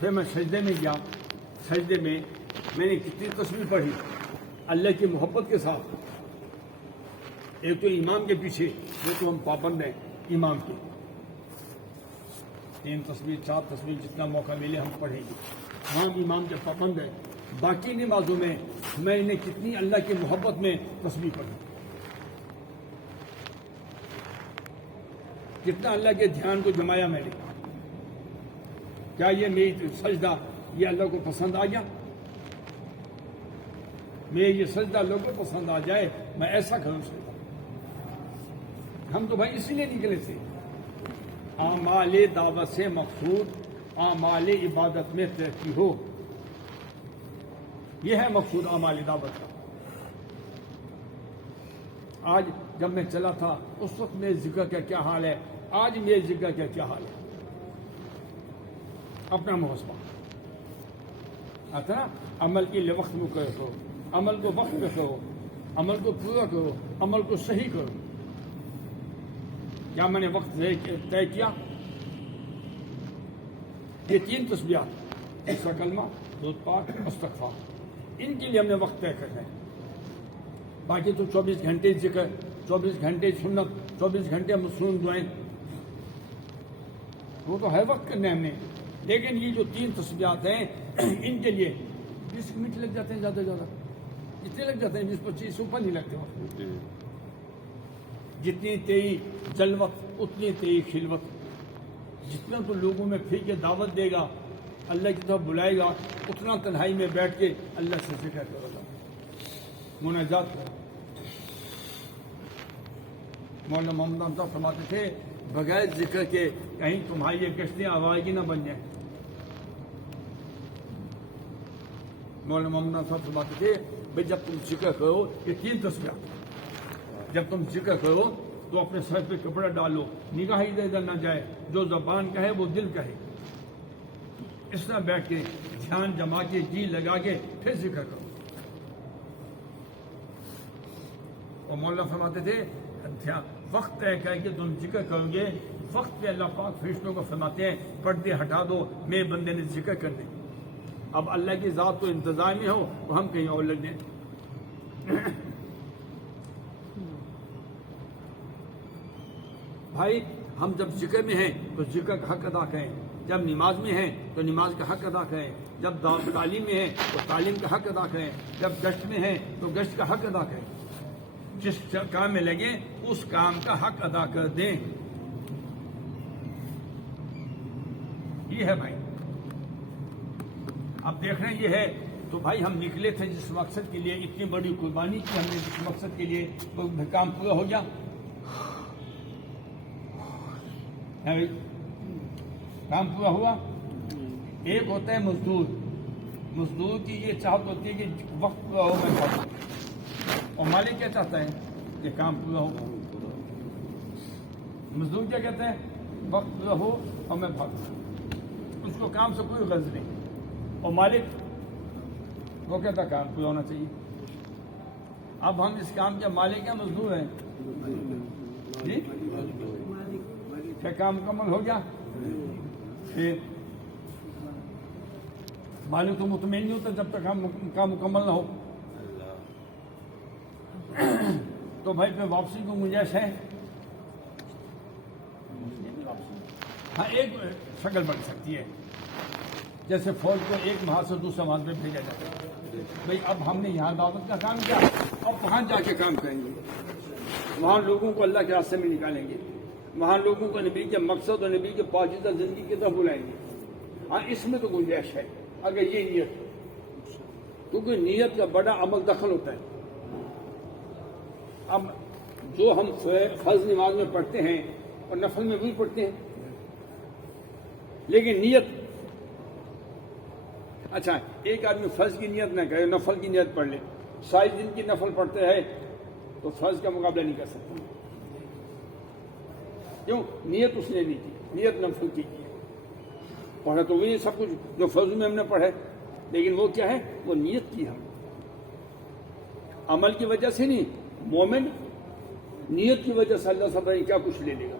پھر میں سجدے میں گیا, سجدے میں میں نے کتنی تسبیح پڑھی اللہ کی محبت کے ساتھ. ایک تو امام کے پیچھے, وہ تو ہم پابند ہیں امام کے, 3 تسبیح 4 تسبیح جتنا موقع ملے ہم پڑھیں گے. ہم امام کے پابند ہیں. باقی نمازوں میں نے کتنی اللہ کی محبت میں تسبیح پڑھی, کتنا اللہ کے دھیان کو جمایا میں نے. کیا یہ میری سجدہ یہ اللہ کو پسند آ گیا؟ میں یہ سجدہ اللہ کو پسند آ جائے میں ایسا کروں سجدہ. ہم تو بھائی اسی لیے نکلے تھے. اعمال دعوت سے مقصود اعمال عبادت میں ترقی ہو, یہ ہے مقصود اعمال دعوت کا. آج جب میں چلا تھا اس وقت میرے ذکر کا کیا حال ہے, آج میرے ذکر کا کیا حال ہے, اپنا محاسبہ آتا نا. عمل کے لیے وقت مقرر کرو, عمل کو وقت پہ کرو, عمل کو پورا کرو, عمل کو صحیح کرو. کیا میں نے وقت طے کیا؟ یہ 3 تسبیحات اس کا کلمہ, درود پاک, استغفار, ان کے لیے ہم نے وقت طے کرنا ہے. باقی تو 24 گھنٹے ذکر, 24 گھنٹے سنت, 24 گھنٹے مصنون دعائیں, وہ تو ہر وقت کرنا ہے ہم نے. لیکن یہ جو 3 تسبیحات ہیں ان کے لیے 20 منٹ لگ جاتے ہیں, زیادہ سے زیادہ اتنے لگ جاتے ہیں, 20-25 اوپر نہیں لگتے وقت. جتنی تیئی جلوت اتنی تیئی خلوت. جتنا تو لوگوں میں پھر کے دعوت دے گا, اللہ کی طرف بلائے گا, اتنا تنہائی میں بیٹھ کے اللہ سے ذکر کرے گا, مناجات کرے. مولانا محمد صاحب فرماتے تھے بغیر ذکر کے کہیں تمہاری یہ گشتیں آوارگی نہ بن جائیں. مولانا محمد صاحب فرماتے تھے بھائی جب تم ذکر کرو, یہ 3 تسبیحات, جب تم ذکر کرو تو اپنے سر پہ کپڑا ڈالو, نگاہ ادھر ادھر نہ جائے, جو زبان کہے وہ دل کہے. اس طرح بیٹھ کے دھیان جما کے جی لگا کے پھر ذکر کرو. اور مولانا فرماتے تھے وقت طے کر کے تم ذکر کرو گے, وقت پہ اللہ پاک فرشتوں کو فرماتے ہیں پردے ہٹا دو, میرے بندے نے ذکر کرنے. اب اللہ کی ذات تو انتظار میں ہو تو ہم کہیں اور لگ جائیں. بھائی ہم جب ذکر میں ہیں تو ذکر کا حق ادا کریں, جب نماز میں ہیں تو نماز کا حق ادا کریں, جب تعلیم میں ہیں تو تعلیم کا حق ادا کریں, جب گشت میں ہیں تو گشت کا حق ادا کریں. جس کام میں لگیں اس کام کا حق ادا کر دیں. یہ ہے بھائی. اب دیکھ رہے ہیں یہ ہے. تو بھائی ہم نکلے تھے جس مقصد کے لیے, اتنی بڑی قربانی کی ہم نے جس مقصد کے لیے, تو کام پورا ہو گیا. کام پورا ہوا. ایک ہوتا ہے مزدور, مزدور کی یہ چاہت ہوتی ہے کہ وقت پورا ہو میں بھاگوں, اور مالک کیا چاہتا ہے کہ کام پورا ہو. مزدور کیا کہتا ہے وقت پورا ہو اور میں بھاگوں, اس کو کام سے کوئی غرض نہیں. اور مالک وہ کہتا ہے کام پورا ہونا چاہیے. اب ہم اس کام کے مالک یا مزدور ہیں جی؟ کیا کام مکمل ہو گیا؟ پھر مالک تو مطمئن نہیں ہوتا جب تک کام مکمل نہ ہو. تو بھائی پھر واپسی کو گنجائش ہے. ہاں ایک شکل بن سکتی ہے, جیسے فوج کو ایک محاذ سے دوسرے محاذ میں بھیجا جاتا ہے. بھائی اب ہم نے یہاں دعوت کا کام کیا, اب وہاں جا کے کام کریں گے, وہاں لوگوں کو اللہ کے راستے میں نکالیں گے, وہاں لوگوں کو نبی کے مقصد اور نبی کے پاکیزہ زندگی کی طرف بلائیں گے. ہاں اس میں تو گنجائش ہے اگر یہ نیت, کیونکہ نیت کا بڑا عمل دخل ہوتا ہے. اب جو ہم فرض نماز میں پڑھتے ہیں اور نفل میں بھی پڑھتے ہیں, لیکن نیت, اچھا ایک آدمی فرض کی نیت نہ کرے, نفل کی نیت پڑھ لے, 60 دن کی نفل پڑھتے رہے تو فرض کا مقابلہ نہیں کر سکتا. کیوں؟ نیت اس نے نہیں کی, نیت نفل کی. پڑھا تو وہی سب کچھ جو فرض میں ہم نے پڑھے, لیکن وہ کیا ہے, وہ نیت کی ہم, عمل کی وجہ سے نہیں. مومن نیت کی وجہ سے اللہ سب کیا کچھ لے لے گا.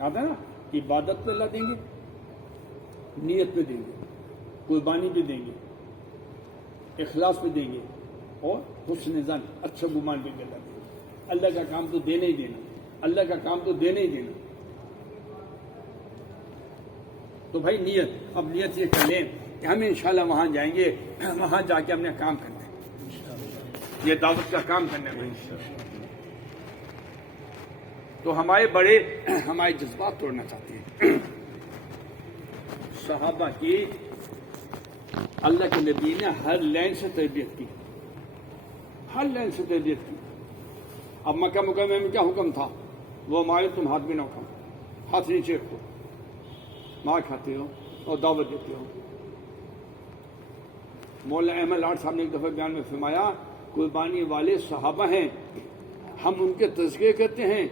آتا ہے نا, عبادت پہ اللہ دیں گے, نیت پہ دیں گے, قربانی پہ دیں گے, اخلاص پہ دیں گے, اور حسن ظن اچھا گمان پہ اللہ دیں گے. اللہ کا کام تو دینا ہی دینا, اللہ کا کام تو دینا ہی دینا. تو بھائی نیت، اب نیت یہ کر لیں کہ ہم انشاءاللہ وہاں جائیں گے، وہاں جا کے ہم نے کام کرنا ہے، یہ دعوت کا کام کرنا ہے. تو ہمارے بڑے ہمارے جذبات توڑنا چاہتے ہیں. صحابہ کی اللہ کے نبی نے ہر لائن سے تربیت کی، ہر لائن سے تربیت کی. اب مکہ مکرمہ میں کیا حکم تھا؟ وہ ہمارے تم ہاتھ بھی نہ اٹھاؤ، ہاتھ نیچے رکھو، مار کھاتے ہو اور دعوت دیتے ہو. مولانا احمد لاڈ صاحب نے ایک دفعہ بیان میں فرمایا قربانی والے صحابہ ہیں، ہم ان کے تذکرے کرتے ہیں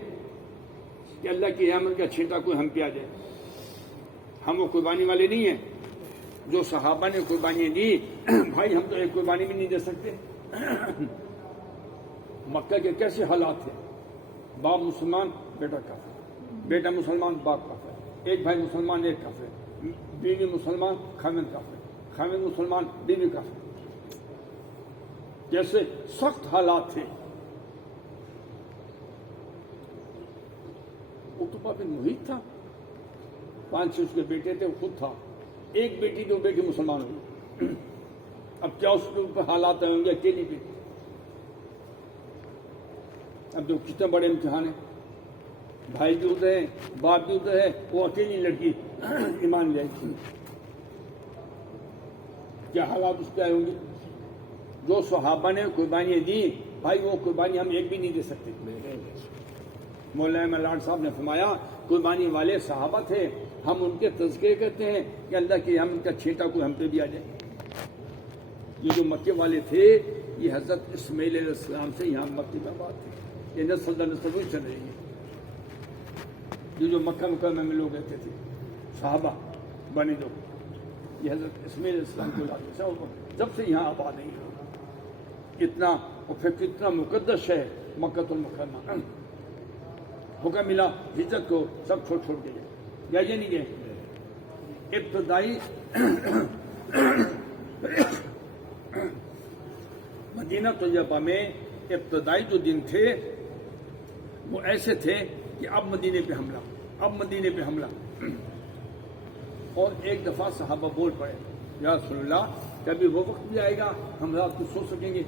کہ اللہ کی رحمت کا چھینٹا کوئی ہم پہ آ جائے. ہم وہ قربانی والے نہیں ہیں جو صحابہ نے قربانی دی. بھائی ہم تو ایک قربانی بھی نہیں دے سکتے. مکہ کے کیسے حالات تھے؟ باپ مسلمان بیٹا کافر، بیٹا مسلمان باپ کافر، ایک بھائی مسلمان ایک کافر، بیوی مسلمان خاوند کافر، خاوند مسلمان بیوی کافر. جیسے سخت حالات تھے. عتبہ بن محیط تھا، 5 اس کے بیٹے تھے، وہ خود تھا. ایک بیٹی تو بیٹی مسلمان ہوئی. اب کیا اس کے اوپر حالات ہوں گے اکیلی بیٹی؟ اب جو کتنے بڑے امتحان ہیں، بھائی بھی ادھر ہے، باپ بھی ادھر ہے، وہ اکیلی لڑکی ایمان لے آئی. کیا حالات اس پہ آئے ہوں گے؟ جو صحابہ نے قربانیاں دی بھائی وہ قربانی ہم ایک بھی نہیں دے سکتے. مولانا احمد لاڈ صاحب نے فرمایا قربانی والے صحابہ تھے، ہم ان کے تذکرے کرتے ہیں کہ اللہ کی ہم کا چھینٹا کوئی ہم پہ بھی آ جائے. یہ جو مکے والے تھے یہ حضرت اسماعیل علیہ السلام سے یہاں مکے میں بات تھی. یہ نسل در نسل وہی چل رہی ہے. یہ جو مکہ مکرمہ میں لوگ رہتے تھے صحابہ بنے لوگ، یہ حضرت اسماعیل علیہ السلام کو جب سے یہاں آباد نہیں ہے. کتنا اور پھر کتنا مقدس ہے مکہ المکرمہ. حکم ملا ہجرت کو، سب چھوڑ کے گئے. یا یہ نہیں گئے؟ ابتدائی مدینہ طیبہ میں ابتدائی جو دن تھے وہ ایسے تھے کہ اب مدینے پہ حملہ، اب مدینے پہ حملہ. اور ایک دفعہ صحابہ بول پڑے یا رسول اللہ کبھی وہ وقت بھی آئے گا ہم رات کو سو سکیں گے؟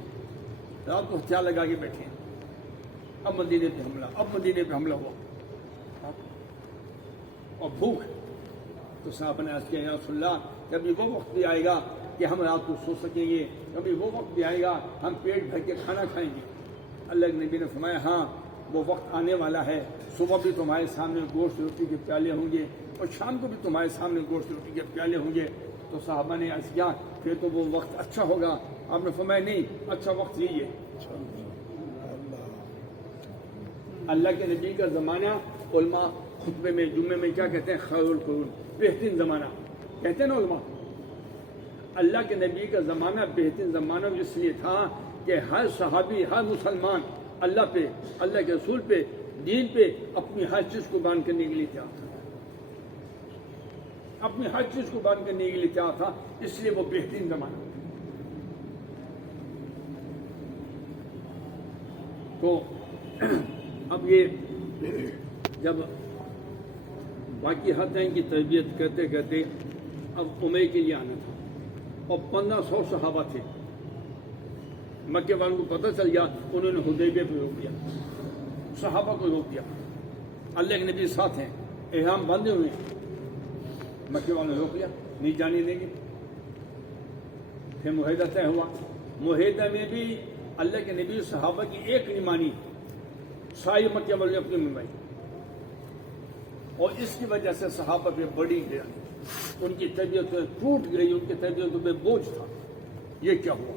رات کو ہتھیار لگا کے بیٹھے ہیں، اب مدینے پہ حملہ، اب مدینے پہ حملہ ہوا اور بھوک. تو صحابہ نے عرض کیا یا رسول اللہ کبھی وہ وقت بھی آئے گا کہ ہم رات کو سو سکیں گے، کبھی وہ وقت بھی آئے گا ہم پیٹ بھر کے کھانا کھائیں گے. اللہ کے نبی نے فرمایا ہاں وہ وقت آنے والا ہے، صبح بھی تمہارے سامنے گوشت روٹی کے پیالے ہوں گے اور شام کو بھی تمہارے سامنے گوشت روٹی کے پیالے ہوں گے. تو صحابہ نے عرض کیا پھر تو وہ وقت اچھا ہوگا. آپ نے فرمایا نہیں، اچھا وقت یہی ہے. اللہ کے نبی کا زمانہ علماء خطبے میں جمعے میں کیا کہتے ہیں؟ خیر القرون، بہترین زمانہ کہتے ہیں نا علماء. اللہ کے نبی کا زمانہ بہترین زمانہ اس لیے تھا کہ ہر صحابی، ہر مسلمان اللہ پہ، اللہ کے رسول پہ، دین پہ اپنی ہر چیز قربان کرنے کے لیے تیار تھا، اپنی ہر چیز قربان کرنے کے لیے تیار تھا. اس لیے وہ بہترین زمانہ. تو اب یہ جب باقی حتین کی تربیت کرتے کرتے اب عمرے کے لیے آنا تھا اور 1500 صحابہ تھے. مکے والوں کو پتہ چل گیا، انہوں نے حدیبیہ پہ روک دیا، صحابہ کو روک دیا. اللہ کے نبی ساتھ ہیں، احرام باندھے ہوئے ہیں، مکے والوں نے روک لیا، نہیں جانے دیں گے. پھر معاہدہ طے ہوا. معاہدہ میں بھی اللہ کے نبی صحابہ کی ایک نہیں مانی، ساری مکے والوں نے اپنی منوائی. اور اس کی وجہ سے صحابہ پہ بڑی گیا، ان کی طبیعت ٹوٹ گئی، ان کی طبیعتوں پہ بوجھ تھا. یہ کیا ہوا؟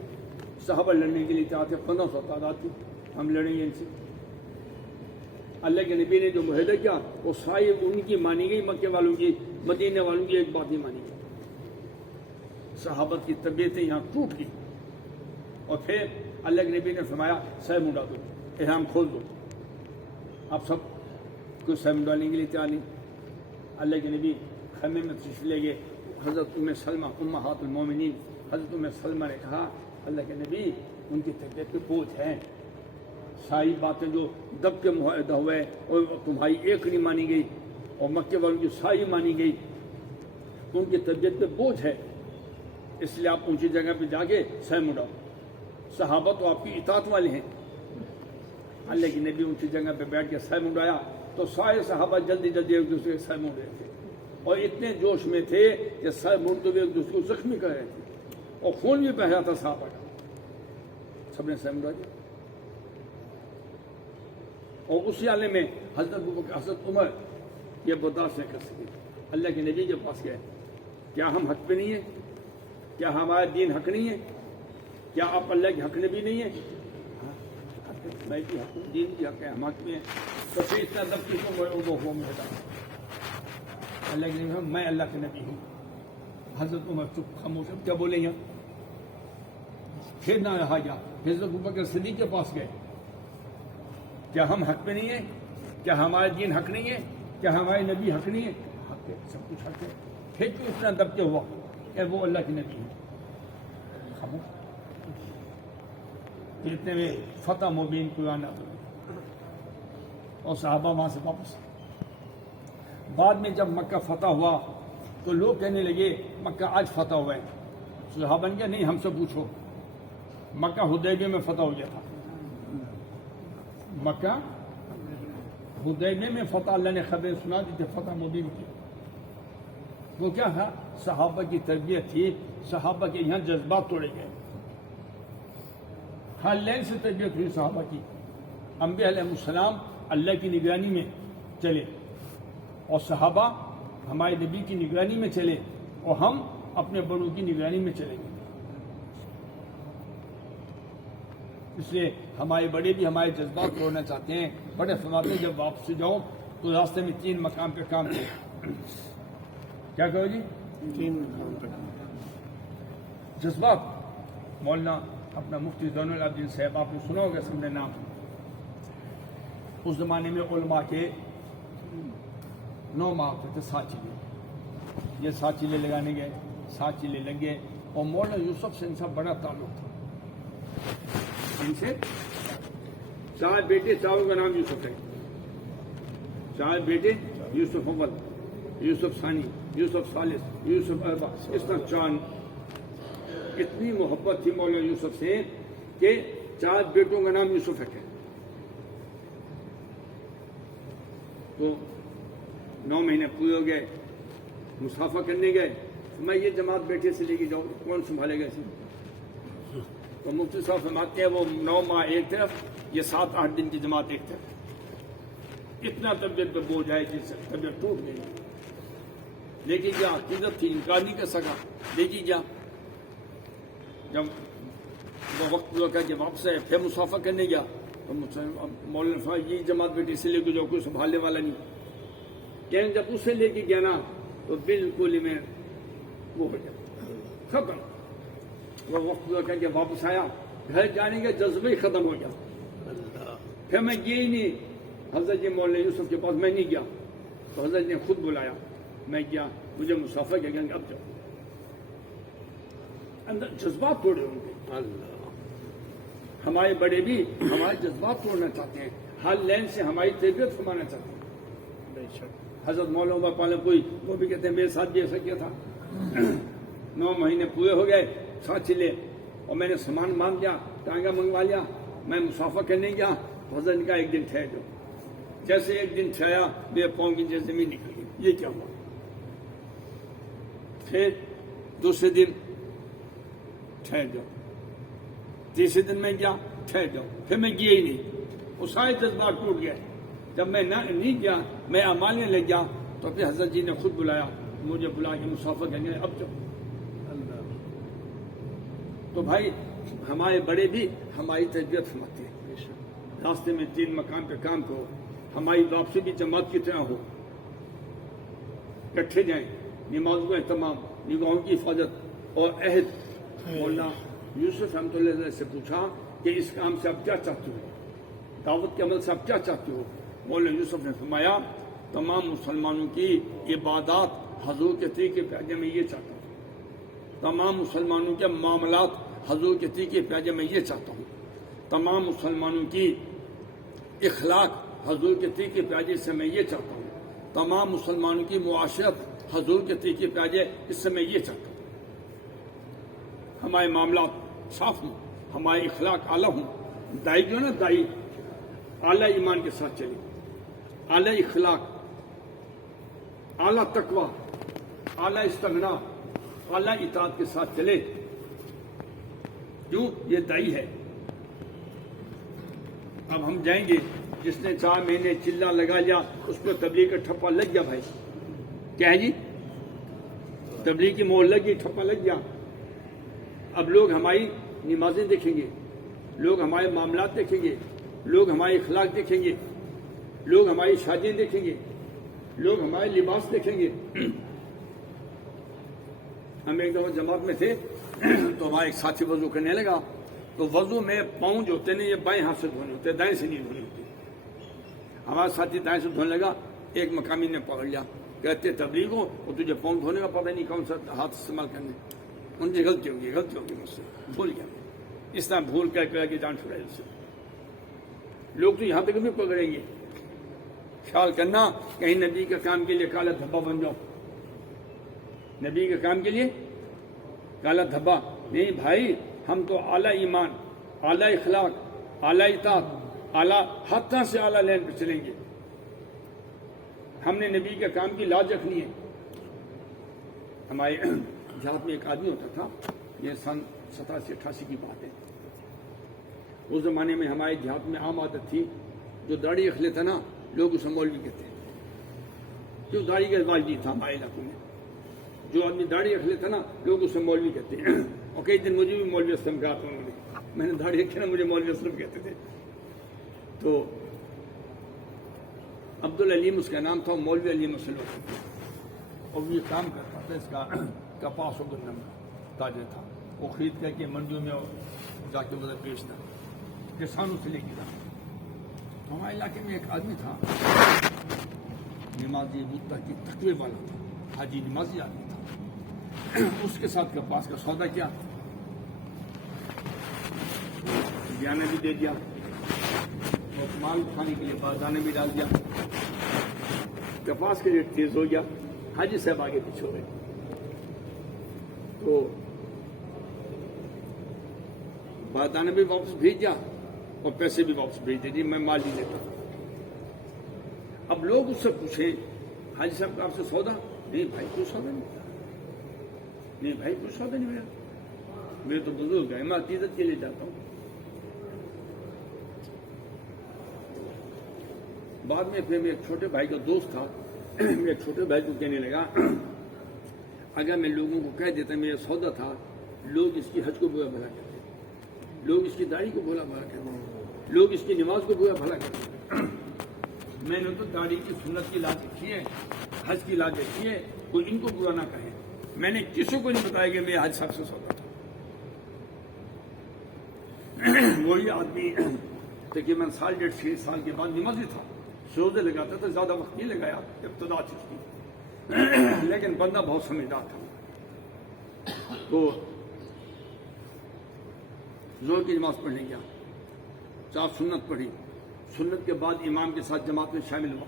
صحابہ لڑنے کے لیے چاہتے 1500 تعداد تھی، ہم لڑیں گے ان سے. اللہ کے نبی نے جو معاہدہ کیا وہ ساری ان کی مانی گئی، مکے والوں کی، مدینے والوں کی ایک بات نہیں مانی گئی. صحابت کی طبیعتیں یہاں ٹوٹ گئی. اور پھر اللہ کے نبی نے فرمایا سر منڈا دو، احرام کھول دو. آپ سب کچھ سر منڈانے کے لیے تیار نہیں. اللہ کے نبی خیمے میں تشریف لے گئے. حضرت سلمہ امہات المومنین، حضرت سلمہ نے کہا اللہ کے نبی ان کی طبیعت پہ بوجھ ہے، ساری باتیں جو دب کے معاہدہ ہوئے اور تمہاری ایک نہیں مانی گئی اور مکے والوں کی ساری مانی گئی. ان کی طبیعت پہ بوجھ ہے، اس لیے آپ اونچی جگہ پہ جا کے سر مڑاؤ. صحابہ تو آپ کی اطاعت والے ہیں. اللہ کے نبی اونچی جگہ پہ بیٹھ کے سر مڑایا تو سارے صحابہ جلدی جلدی ایک دوسرے کے سر مڑ رہے تھے، اور اتنے جوش میں تھے کہ سر مڑتے ہوئے ایک دوسرے کو زخمی کر رہے تھے، اور خون بھی بہ رہا تھا صحابہ کا. سب نے سر مڑا دیا. اور اسی عالم میں حضرت ابوبکر حضرت عمر یہ برداشت نہیں کر سکے. اللہ کے نبی کے پاس گئے، کیا ہم حق پہ نہیں ہیں؟ کیا ہمارا دین حق نہیں ہے؟ کیا آپ اللہ کے حق نبی نہیں ہیں؟ میں بھی حق ہوں، دین بھی حق ہے، ہم حق میں ہیں. تو پھر اتنا دب کیوں میں ہوتا؟ اللہ کے نبی میں اللہ کے نبی ہوں. حضرت عمر چپ خاموش، کیا بولیں گے؟ پھر نہ رہا گیا. حضرت ابوبکر صدیق کے پاس گئے، کیا ہم حق پہ نہیں ہیں؟ کیا ہمارا دین حق نہیں ہے؟ کیا ہمارے نبی حق نہیں ہے؟ حق ہے، سب کچھ حق ہے. پھر کیوں اتنا دبکے ہوا کہ وہ اللہ کے نبی ہیں؟ خاموش. اتنے میں فتح مبین قرآن اور صحابہ وہاں سے واپس. بعد میں جب مکہ فتح ہوا تو لوگ کہنے لگے مکہ آج فتح ہوا ہے. صحابہ نے کہا نہیں، ہم سے پوچھو، مکہ حدیبیہ میں فتح ہو گیا تھا. مکہ حدیبیہ میں فتح، اللہ نے خبر سنا دی تھی فتح مبین کی. وہ کیا تھا؟ صحابہ کی تربیت تھی، صحابہ کے یہاں جذبات توڑے گئے. ہر لین سے تربیت ہوئی صحابہ کی. انبیاء علیہ السلام اللہ کی نگرانی میں چلے، اور صحابہ ہمارے نبی کی نگرانی میں چلے، اور ہم اپنے بڑوں کی نگرانی میں چلیں گے. اس لیے ہمارے بڑے بھی ہمارے جذبات توڑنا چاہتے ہیں. بڑے فرماتے ہیں جب واپس جاؤ تو راستے میں 3 مقام پہ کام کرو. کیا کرو جی؟ 3 مقام پہ. جذبات. مولانا اپنا مفتی زین العابدین صاحب آپ نے سنا ہوگا، سب نے نام. اس زمانے میں علماء کے 9 ماہ ہوتے تھے 7 چیلے. یہ 7 چیلے لگانے گئے، 7 چیلے لگ گئے، اور مولانا یوسف سے ان سے بڑا تعلق تھا. ان سے 4 بیٹے، 4 کا نام یوسف ہے. 4 بیٹے، یوسف اول، یوسف ثانی، یوسف ثالث، یوسف اربع، اس طرح 4. اتنی محبت تھی مولانا یوسف سے کہ 4 بیٹوں کا نام یوسف ہے. تو 9 مہینے پورے ہو گئے، مسافہ کرنے گئے. میں یہ جماعت بیٹے سے لے کے جاؤں، کون سنبھالے گا اسے؟ تو مفتی صاحب فرماتے ہیں وہ 9 ماہ ایک طرف، یہ 7-8 دن کی جماعت ایک طرف. اتنا طبیعت پہ بوجھ آئے جس سے طبیعت ٹوٹ گئی. لیکن کیا عقیدت تھی، انکار نہیں کر سکا. لیکن کیا جب وہ وقت پورا کر کے واپس آئے، پھر مسافہ کرنے گیا تو مولانا صاحب یہ جماعت بیٹے سے لے کے جو کوئی سنبھالنے والا نہیں. کہ جب اسے لے کے گیا نا تو بالکل میں وہ ہو گیا ختم. وہ وقت پورا کر کے واپس آیا، گھر جانے کا جذبہ ہی ختم ہو گیا. پھر میں گیا ہی نہیں حضرت جی مولانا یوسف کے پاس. میں نہیں گیا تو حضرت نے خود بلایا. میں گیا، مجھے مسافہ کیا کہ اب جاؤ. اندر جذبات توڑے ان کے. ہمارے بڑے بھی ہمارے جذبات توڑنا چاہتے ہیں، ہر لین سے ہماری تربیت فرمانا چاہتے ہیں. حضرت مولانا پالا کوئی وہ بھی کہتے ہیں میرے ساتھ بھی ایسا کیا تھا. 9 مہینے پورے ہو گئے، 7 چلے، اور میں نے سامان مانگ لیا، ٹانگا منگوا لیا. میں مسافہ کرنے گیا، حضرت نے کہا ایک دن ٹھہر جاؤ. جیسے ایک دن ٹھہرا میرے پاؤں کی نیچے زمین نکل گئی. یہ کیا ہوا؟ پھر دوسرے دن ٹھہر جاؤ. تیسرے دن میں گیا، ٹھہر جاؤ. پھر میں گیا ہی نہیں. وہ سارے جذبات ٹوٹ گئے. جب میں نہیں گیا، میں امالنے لگ گیا تو پھر حضرت جی نے خود بلایا، مجھے بلا کے مسافہ کرنے. اب جاؤ. تو بھائی ہمارے بڑے بھی ہماری تربیت فرماتے ہیں. راستے میں 3 مقام پہ کام کرو. ہماری واپسی بھی جماعت کی طرح ہو، اکٹھے جائیں. نمازوں کا اہتمام، نگاہوں کی حفاظت اور عہد. مولانا یوسف رحمۃ اللہ علیہ سے پوچھا کہ اس کام سے آپ کیا چاہتے ہو، دعوت کے عمل سے آپ کیا چاہتے ہو؟ مولانا یوسف نے فرمایا تمام مسلمانوں کی عبادات حضور کے طریقے پہ آجے میں یہ چاہتا ہوں. تمام مسلمانوں کے معاملات حضور کے طریقے پہ آجے میں یہ چاہتا ہوں. تمام مسلمانوں کی اخلاق حضور کے طریقے پہ آجے سے میں یہ چاہتا ہوں. تمام مسلمانوں کی معاشرت حضور کے طریقے پہ آ جائے، اس سے میں یہ چاہتا ہوں ہمارے معاملات صاف ہوں، ہمارے اخلاق اعلیٰ ہوں، دائی جو ہے نا دائی اعلیٰ ایمان کے ساتھ چلے، اعلیٰ اخلاق، اعلیٰ تقوی، اعلیٰ استغنا، اعلیٰ اطاعت کے ساتھ چلے، کیوں یہ دائی ہے۔ اب ہم جائیں گے، جس نے 4 مہینے چلا لگا لیا اس کو تبلیغ کا ٹھپا لگ گیا بھائی، کیا ہے جی، تبلیغ کی مہر لگ گئی، ٹھپا لگ گیا۔ اب لوگ ہماری نمازیں دیکھیں گے، لوگ ہمارے معاملات دیکھیں گے، لوگ ہمارے اخلاق دیکھیں گے، لوگ ہماری شادیاں دیکھیں گے، لوگ ہمارے لباس دیکھیں گے۔ ہم ایک دفعہ جماعت میں تھے تو ہمارا ایک ساتھی وضو کرنے لگا، تو وضو میں پاؤں جو ہوتے ہیں یہ بائیں ہاتھ سے دھونے ہوتے ہیں، دائیں سے نہیں دھونے ہوتے۔ ہمارا ساتھی دائیں سے دھونے لگا، ایک مقامی نے پکڑ لیا، کہتے تبلیغ ہو اور تجھے پاؤں دھونے کا پتہ نہیں کون سا ہاتھ استعمال کرنے، ان سے غلطی ہوگی مجھ سے، بھول گیا اس طرح بھول کر کے جان چھڑائی اس سے۔ لوگ تو یہاں تک بھی پکڑیں گے، خیال کرنا کہیں نبی کے کام کے لیے کالا دھبا بن جاؤ، نبی کے کام کے لیے کالا دھبا نہیں بھائی، ہم تو اعلیٰ ایمان، اعلیٰ اخلاق، اعلیٰ اطاعت، اعلیٰ ہر طرح سے اعلیٰ لین پہ چلیں گے۔ ہم نے نبی کے کام کی لاج رکھنی ہے۔ ہمارے جہاز میں ایک آدمی ہوتا تھا، یہ سن 87-88 کی بات ہے، اس زمانے میں ہمارے دیہات میں عام عادت تھی، جو داڑھی رکھ لیتا نا لوگ اسے مولوی کہتے ہیں، جو داڑھی کا رواج نہیں تھا ہمارے علاقوں میں، جو آدمی داڑھی رکھ لیتا نا لوگ اسے مولوی کہتے ہیں۔ اور کئی دن مجھے بھی مولوی اسلم کہا تھا انہوں نے، میں نے داڑھی رکھی نا مجھے مولوی اسلم کہتے تھے۔ تو عبدالعلیم اس کا نام تھا، مولوی علیم اسلم، اور یہ کام کرتا تھا، اس کا کپاس و گندم کا تاجر تھا، وہ خرید کر کے منڈیوں میں جا کے مطلب بیچنا، کسانوں سے لے کے جانا۔ ہمارے علاقے میں ایک آدمی تھا، نمازی متقی تقوی والا تھا، حاجی نمازی آدمی تھا، اس کے ساتھ کپاس کا سودا کیا، بیانہ بھی دے دیا اور مال کھانے کے لیے بازانے بھی ڈال دیا، کپاس کے ریٹ تیز ہو گیا، حاجی صاحب آگے پیچھے ہو گئے، تو بازانے بھی واپس بھیج دیا اور پیسے بھی واپس بھیج دے، میں مال نہیں دیتا۔ اب لوگ اس سے پوچھیں حاجی صاحب کا آپ سے سودا؟ نہیں بھائی کوئی سودا نہیں، نہیں بھائی کوئی سودا نہیں ملا، میں تو بزرگ ہے، میں عقیدت کے لیے جاتا ہوں۔ بعد میں پھر میرے چھوٹے بھائی کا دوست تھا، میرے چھوٹے بھائی کو کہنے لگا اگر میں لوگوں کو کہہ دیتا میرا سودا تھا، لوگ اس کی حج کو برا بھلا کہتے، لوگ اس کی داڑھی کو برا بھلا کہتے، لوگ اس کی نماز کو برا بھلا کہتے۔ میں نے تو داڑھی کی سنت کی لاج رکھی ہے، حج کی لاج رکھی ہے، کوئی ان کو برا نہ کہے۔ میں نے کسی کو نہیں بتایا کہ میرے حج صاحب سے سودا تھا۔ وہی آدمی تقریباً 1.5 سال کے بعد نمازی تھا، روزے لگاتا تھا، زیادہ وقت نہیں لگایا ابتدا تھی اس کی، لیکن بندہ بہت سمجھدار تھا۔ تو زور کی نماز پڑھنے گیا، 4 سنت پڑھی، سنت کے بعد امام کے ساتھ جماعت میں شامل ہوا،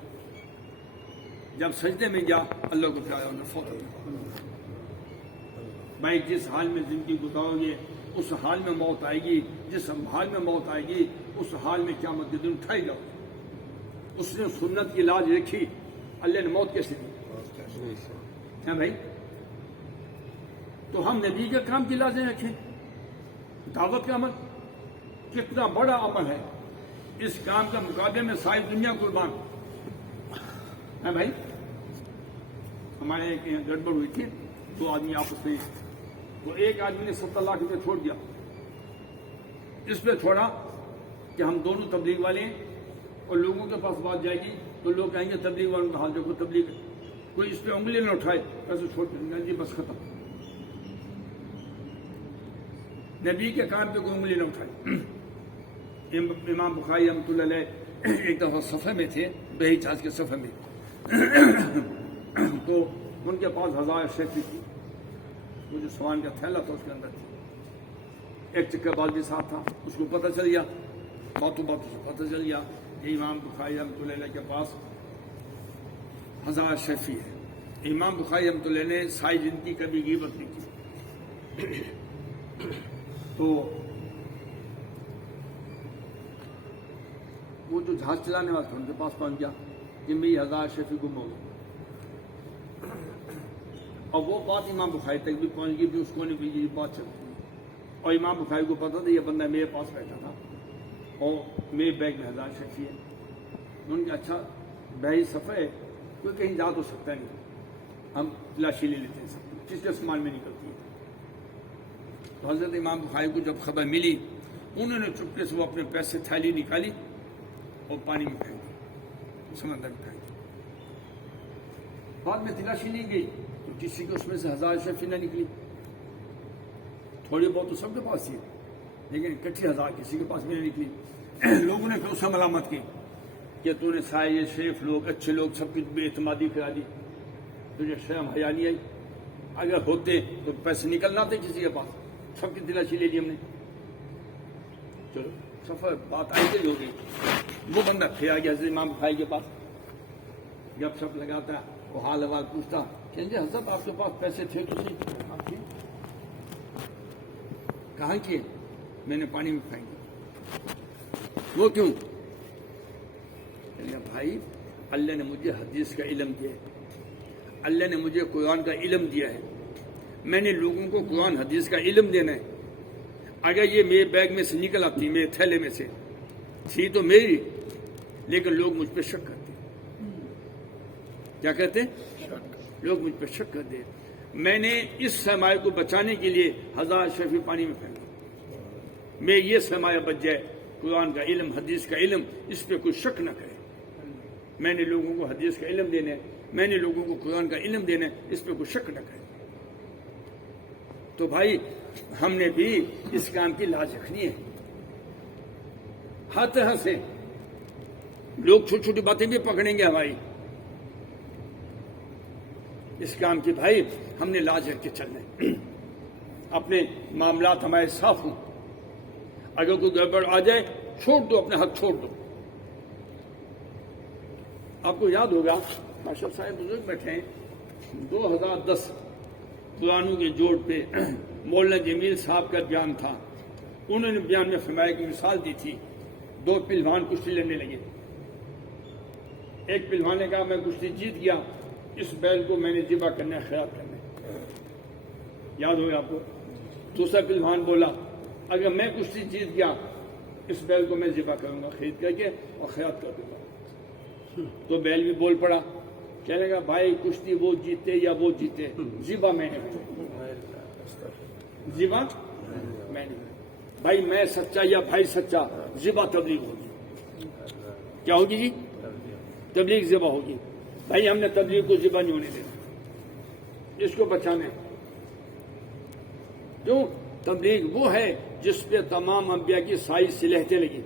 جب سجدے میں گیا اللہ کو پیارا انہوں نے فوت ہو گیا۔ بھائی جس حال میں زندگی گزارو گے اس حال میں موت آئے گی، جس حال میں موت آئے گی اس حال میں قیامت کے دن اٹھائی جاؤ۔ اس نے سنت کی لاج رکھی، اللہ نے موت کیسے دی ہے بھائی؟ تو ہم نبی کے کام کی لازیں رکھیں، دعوت کا عمل کتنا بڑا عمل ہے، اس کام کا مقابلے میں ساری دنیا قربان ہے بھائی۔ ہمارے ایک گڑبڑ ہوئی تھی، 2 آدمی آپس میں، تو ایک آدمی نے 70 لاکھ روپے چھوڑ دیا، اس پہ چھوڑا کہ ہم دونوں تبلیغ والے ہیں اور لوگوں کے پاس بات جائے گی تو لوگ کہیں گے تبلیغ والوں کا حال دیکھو، تبلیغ کوئی اس پہ انگلی نہ اٹھائے، پیسے چھوڑ دیں گے جی بس ختم، نبی کے کام پہ کوئی انگلی نہ اٹھائے۔ امام بخاری رحمۃ اللہ علیہ ایک دفعہ سفر میں تھے، بحری جہاز کے سفر میں، تو ان کے پاس 1000 شیخی تھی، وہ جو سوان کا تھیلا تھا اس کے اندر تھی، ایک چکر باز بھی صاحب تھا، اس کو پتہ چل گیا، باتوں سے پتہ چل گیا کہ امام بخاری رحمۃ اللہ علیہ کے پاس 1000 شیخی ہے، امام بخاری رحمۃ اللہ نے ساری زندگی کبھی غیبت نہیں کی. تو وہ جو جہاز چلانے والا تھا ان کے پاس پہنچ گیا کہ میری 1000 شفیع گم ہو گئی. اور وہ بات امام بخاری تک بھی پہنچ گئی بھی اس کو نہیں یہ بات چلتی. اور امام بخاری کو پتا تھا یہ بندہ میرے پاس بیٹھا تھا اور میرے بیگ میں 1000 شفیع ہے. ان کا اچھا بحری سفر ہے کوئی کہیں جا تو سکتا نہیں, ہم تلاشی لے لیتے ہیں سب کس کے سامان میں نکلتی ہے. تو حضرت امام بخاری کو جب خبر ملی انہوں نے چپکے سے وہ اپنے پیسے تھیلی نکالی اور پانی میں پھینک دی, سمندر میں پھینک دی. بعد میں تلاشی نہیں گئی تو کسی کو اس میں سے 1000 شفیع نہ نکلی. تھوڑی بہت تو سب کے پاس تھی لیکن اکٹھی 1000 کسی کے پاس بھی نہیں نکلی. لوگوں نے پھر اسے ملامت کی کہ تو نے سارے یہ شریف لوگ اچھے لوگ سب کی بے اعتمادی کرا دی, تجھے شرم حیا نہیں آئی. اگر ہوتے تو پیسے نکلنا تھے کسی کے پاس, سب کی تلاشی لے لی ہم نے. چلو سفر بات آئی گئی ہو گئی. وہ بندہ پھر آ گیا حضرت امام بخاری کے پاس, گپ شپ لگاتا وہ حال حوال پوچھتا کہ حضرت آپ کے پاس پیسے تھے تو نہیں, کہاں کیے؟ میں نے پانی میں پھینک دیا. وہ کیوں؟ بھائی اللہ نے مجھے حدیث کا علم دیا ہے, اللہ نے مجھے قرآن کا علم دیا ہے, میں نے لوگوں کو قرآن حدیث کا علم دینا ہے. اگر یہ میرے بیگ میں سے نکل آتی میرے تھیلے میں سے تھی تو میری, لیکن لوگ مجھ پہ شک کرتے. کیا کہتے؟ لوگ مجھ پہ شک کرتے. میں نے اس سرمایہ کو بچانے کے لیے 1000 شفیع پانی میں پھینکا. میں یہ سرمایہ بچ جائے قرآن کا علم حدیث کا علم, اس پہ کوئی شک نہ کرے. میں نے لوگوں کو حدیث کا علم دینا ہے, میں نے لوگوں کو قرآن کا علم دینا ہے, اس پہ کوئی شک نہ کرے. تو بھائی ہم نے بھی اس کام کی لاج رکھنی ہے. ہر طرح سے لوگ چھوٹی چھوٹی باتیں بھی پکڑیں گے ہماری, اس کام کی بھائی ہم نے لاج رکھ کے چلنا ہے. اپنے معاملات ہمارے صاف ہوں, اگر کوئی گڑبڑ آ جائے چھوڑ دو, اپنے حق چھوڑ دو. آپ کو یاد ہوگا ماشاء صاحب بزرگ بیٹھے ہیں, 2010 قرآنوں کے جوڑ پہ مولانا جمیل صاحب کا بیان تھا. انہوں نے بیان میں فرمایا کی مثال دی تھی, 2 پہلوان کشتی لڑنے لگے. ایک پہلوان نے کہا میں کشتی جیت گیا, اس بیل کو میں نے ذبح کرنا ہے, خیرات کرنا ہے. یاد ہوگا آپ کو. دوسرا پہلوان بولا اگر میں کشتی جیت گیا اس بیل کو میں ذبح کروں گا خرید کر کے اور خیرات کر دوں گا. تو بیل بھی بول پڑا, کہنے لگا بھائی کشتی وہ جیتے یا وہ جیتے, ذبح میں نے ذبح میں نے. بھائی میں سچا یا بھائی سچا, ذبح تبلیغ ہوگی. کیا ہوگی جی؟ تبلیغ ذبح ہوگی. بھائی ہم نے تبلیغ کو ذبح نہیں ہونے دینا, اس کو بچانا ہے. کیوں؟ تبلیغ وہ ہے جس پہ تمام انبیاء کی ساری صلحتیں لگی,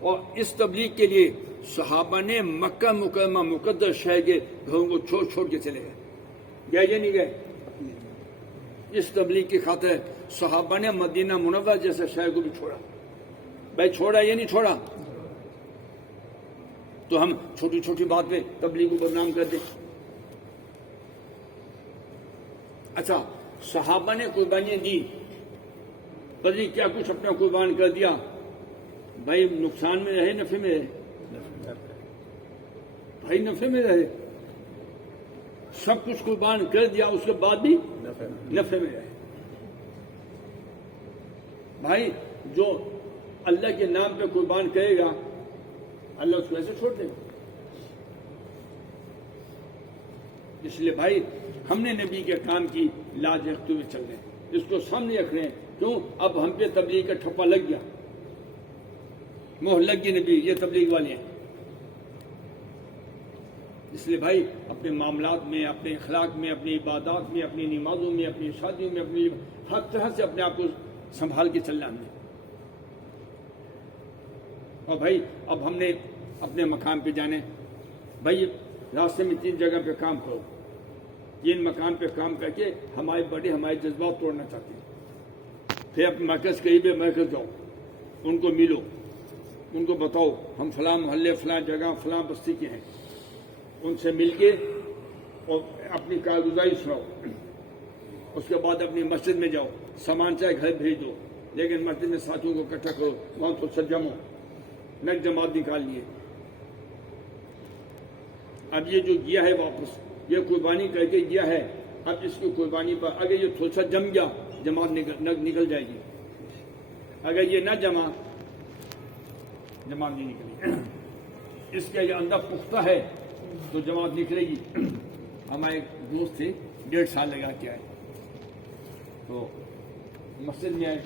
اور اس تبلیغ کے لیے صحابہ نے مکہ مکرمہ مقدس شہر کے گھروں کو چھوڑ چھوڑ کے چلے گئے. گئے یا نہیں گئے؟ اس تبلیغ کی خاطر صحابہ نے مدینہ منورہ جیسے شہر کو بھی چھوڑا. بھائی چھوڑا یا نہیں چھوڑا؟ تو ہم چھوٹی چھوٹی بات پہ تبلیغ کو بدنام کر دیں. اچھا صحابہ نے قربانیاں دی, بدلی کیا کچھ اپنا قربان کر دیا. بھائی نقصان میں رہے نفع میں رہے؟ بھائی نفع میں رہے. سب کچھ قربان کر دیا اس کے بعد بھی نفع میں رہے. بھائی جو اللہ کے نام پہ قربان کرے گا اللہ اس کو ایسے چھوڑ دے گا. اس لیے بھائی ہم نے نبی کے کام کی لاج رکھتے ہوئے چل رہے ہیں, اس کو سامنے رکھ رہے ہیں. کیوں؟ اب ہم پہ تبلیغ کا ٹھپا لگ گیا, موہ لگ گئی نبی یہ تبلیغ والے ہیں. اس لیے بھائی اپنے معاملات میں, اپنے اخلاق میں, اپنی عبادات میں, اپنی نمازوں میں, اپنی شادیوں میں, اپنی ہر طرح سے اپنے آپ کو سنبھال کے چلنا ہم نے. اور بھائی اب ہم نے اپنے مقام پہ جانے. بھائی راستے میں 3 جگہ پہ کام کرو, ان مقام پہ کام کر کے ہمارے بڑے ہمارے جذبات توڑنا چاہتے ہیں. پھر اپنے مرکز قریب مرکز جاؤ, ان کو ملو, ان کو بتاؤ ہم فلاں محلے فلاں جگہ فلاں بستی کے ہیں، ان سے مل کے اور اپنی کارگزاری سناؤ، اس کے بعد اپنی مسجد میں جاؤ، سامان چاہے گھر بھیج دو، لیکن مسجد میں ساتھیوں کو اکٹھا کرو، وہاں تو سب جمع نک جماعت نکال لیے۔ اب یہ جو گیا ہے واپس، یہ قربانی کر کے گیا ہے، اب اس کی قربانی پر اگر یہ تھوڑا سا جم گیا جماعت نکل جائے گی، اگر یہ نہ جمع جماعت نہیں نکلے گی۔ اس کے اندر پختہ ہے تو جماعت نکلے گی۔ ہمارے ایک دوست تھے 1.5 سال لگا کے آئے، تو مسجد میں آئے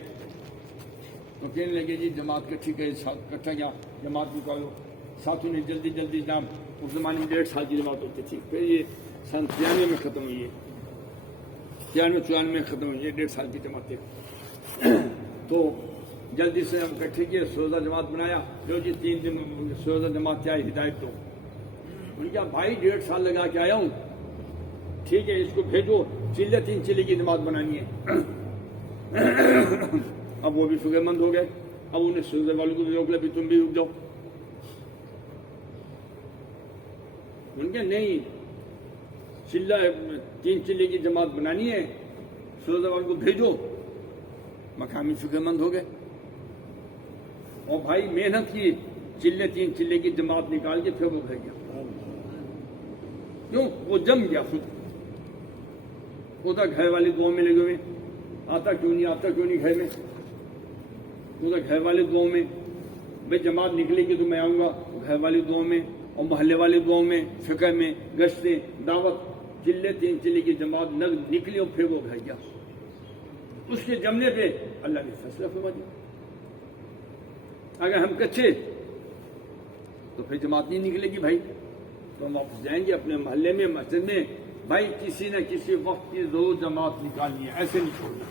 تو کہنے لگے جی جماعت کٹھی کرے، کٹھا گیا جماعت نکالو، ساتھوں نے جلدی جلدی جام، اس زمانے میں 1.5 سال کی جماعت ہوتی تھی، پھر یہ سن 93 میں ختم ہوئی ہے، 93-94 میں ختم ہوئی ہے 1.5 سال کی جماعت تھی۔ تو جلدی سے ہم اکٹھے کیے، سروزہ جماعت بنایا، جو جی 3 دن سروزہ جماعت کیا ہدایت دو۔ ان کیا بھائی 1.5 سال لگا کے آیا ہوں، ٹھیک ہے اس کو بھیجو، 3 چلے کی جماعت بنانی ہے۔ اب وہ بھی فکر مند ہو گئے، اب انہیں سروزہ والوں کو بھی روک لیا، تم بھی رک جاؤ۔ ان کے نہیں، 3 چلے کی جماعت بنانی ہے، سروزہ والوں کو بھیجو۔ مقامی فکر مند ہو گئے اور بھائی محنت کی، 3 چلے کی جماعت نکال کے پھر وہ بھیج گیا، کیوں وہ جم گیا خود، خدا گھر والے دعاؤں میں لگے ہوئے، آتا کیوں نہیں گھر میں، خدا گھر والے دعاؤں میں، بھائی جماعت نکلے گی تو میں آؤں گا، گھر والی دعاؤں میں اور محلے والے دعاؤں میں، فکر میں، گشتیں، دعوت، 3 چلے کی جماعت نکلی اور پھر وہ بھیج گیا۔ اس کے جمنے پہ اللہ نے فیصلہ فرما دیا، اگر ہم کچے تو پھر جماعت نہیں نکلے گی بھائی، تو ہم واپس جائیں گے اپنے محلے میں، مسجد میں، بھائی کسی نہ کسی وقت کی ضرور جماعت نکالنی ہے، ایسے نہیں چھوڑنا۔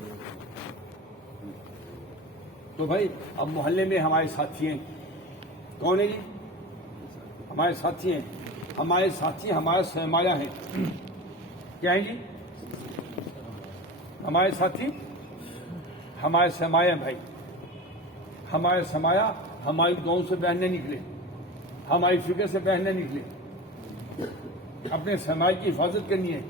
تو بھائی اب محلے میں ہمارے ساتھی ہیں، کون ہے جی؟ ہمارے ساتھی ہیں، ہمارے ساتھی ہمارا سرمایہ ہیں، کیا ہیں جی؟ ہمارے ساتھی ہمارے سرمایہ ہیں بھائی، ہمارے سرمایہ ہماری گاؤں سے بہنے نکلے، ہماری فکر سے بہنے نکلے، اپنے سرمایہ کی حفاظت کرنی ہے۔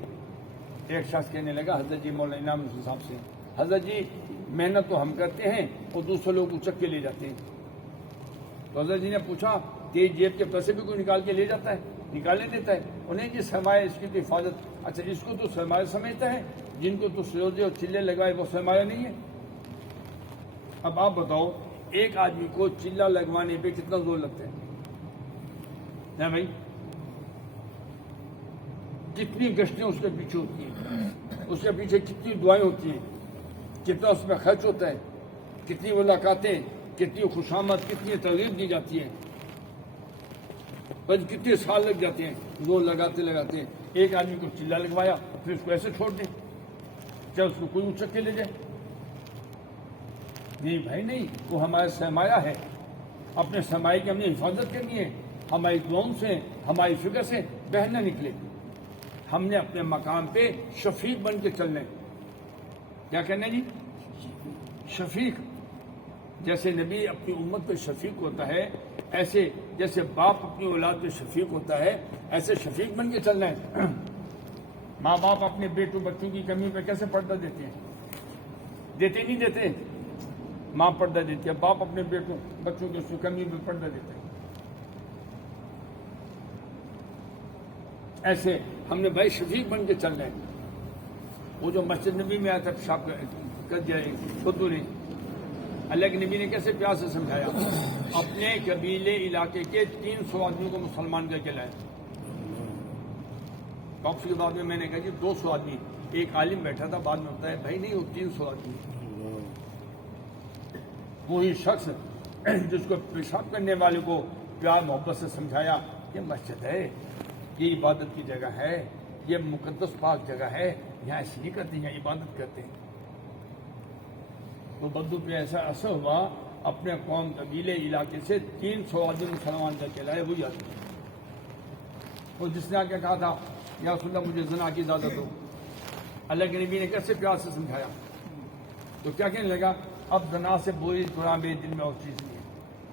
ایک شخص کہنے لگا حضرت جی مولانا انعام الحسن صاحب سے، حضرت جی محنت تو ہم کرتے ہیں اور دوسرے لوگ اچک کے لے جاتے ہیں۔ تو حضرت جی نے پوچھا کہ جیب کے پیسے بھی کوئی نکال کے لے جاتا ہے، نکالنے دیتا ہے؟ انہیں جی سرمایہ اس کی تو حفاظت، اچھا اس کو تو سرمایہ سمجھتا ہے، جن کو تو سروزے اور چلے لگائے وہ سرمایہ نہیں ہے؟ اب آپ بتاؤ ایک آدمی کو چلا لگوانے پہ کتنا زور لگتا ہے نا بھائی؟ کتنی گشتیں اس کے پیچھے ہوتی ہیں، اس کے پیچھے کتنی دعائیں ہوتی ہیں، کتنا اس میں خرچ ہوتا ہے، کتنی ملاقاتیں، کتنی خوشامد، کتنی ترغیب دی جاتی ہے، بس کتنے سال لگ جاتے ہیں زور لگاتے لگاتے۔ ایک آدمی کو چلا لگوایا پھر اس کو ایسے چھوڑ دیں، چاہے اس کو کوئی اچک کے لے جائے؟ نہیں بھائی نہیں، وہ ہمارا سرمایہ ہے، اپنے سرمایہ کی ہم نے حفاظت کرنی ہے، ہماری دعاؤں سے ہماری فکر سے بہر نہ نکلے، ہم نے اپنے مقام پہ شفیق بن کے چلنا ہے۔ کیا کہنا ہے جی؟ شفیق، جیسے نبی اپنی امت پہ شفیق ہوتا ہے، ایسے جیسے باپ اپنی اولاد پہ شفیق ہوتا ہے، ایسے شفیق بن کے چلنا ہے۔ ماں باپ اپنے بیٹوں بچوں کی کمی پہ کیسے پردہ دیتے ہیں؟ دیتے نہیں دیتے؟ ماں پردہ دیتی ہے، باپ اپنے بیٹوں بچوں کی کمی پہ پردہ دیتے ہیں۔ ایسے ہم نے بھائی شفیق بن کے چلنا ہے۔ وہ جو مسجد نبی میں آیا تھا پیشاب کر جائے خود نے، اللہ کے نبی نے کیسے پیار سے سمجھایا، اپنے قبیلے علاقے کے 300 آدمیوں کو مسلمان کر کے لائے۔ ڈاکٹر کے بعد میں نے کہا کہ 200 آدمی، ایک عالم بیٹھا تھا، بعد میں ہوتا ہے بھائی نہیں وہ 300 آدمی، وہی شخص جس کو پیشاب کرنے والے کو پیار محبت سے سمجھایا کہ مسجد ہے، یہ عبادت کی جگہ ہے، یہ مقدس پاک جگہ ہے، یہاں ایسے نہیں کرتے، یہاں عبادت کرتے ہیں۔ تو بدو پہ ایسا اثر ہوا، اپنے قوم قبیلے علاقے سے 300 آدمی مسلمان کر کے لائے، وہی آدمی وہ جس نے آ کے کہا تھا یا رسول اللہ مجھے زنا کی اجازت ہو، اللہ کے نبی نے کیسے پیار سے سمجھایا، تو کیا کہنے لگا اب زنا سے بری قرآن میرے دل میں اور چیز نہیں ہے،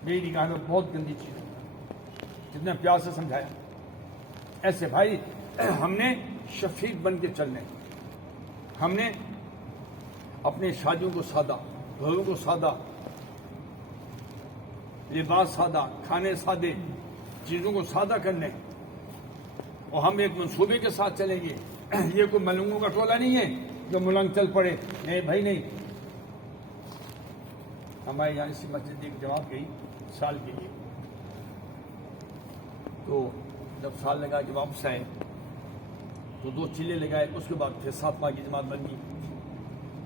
میری نگاہ میں بہت گندی چیز ہے، جتنا پیار سے سمجھایا. ایسے بھائی ہم نے شفیق بن کے چلنے، ہم نے اپنی شادیوں کو سادہ، گھروں کو سادہ، لباس سادہ، کھانے سادے، چیزوں کو سادہ کرنے، اور ہم ایک منصوبے کے ساتھ چلیں گے. یہ کوئی ملنگوں کا ٹولہ نہیں ہے جو ملنگ چل پڑے، نہیں بھائی نہیں. ہمارے یہاں اسی مسجد ایک جماعت گئی سال کے لیے، تو جب سال لگا کہ واپس آئے تو 2 چلے لگائے، اس کے بعد پھر 7 ماہ کی جماعت بن گئی.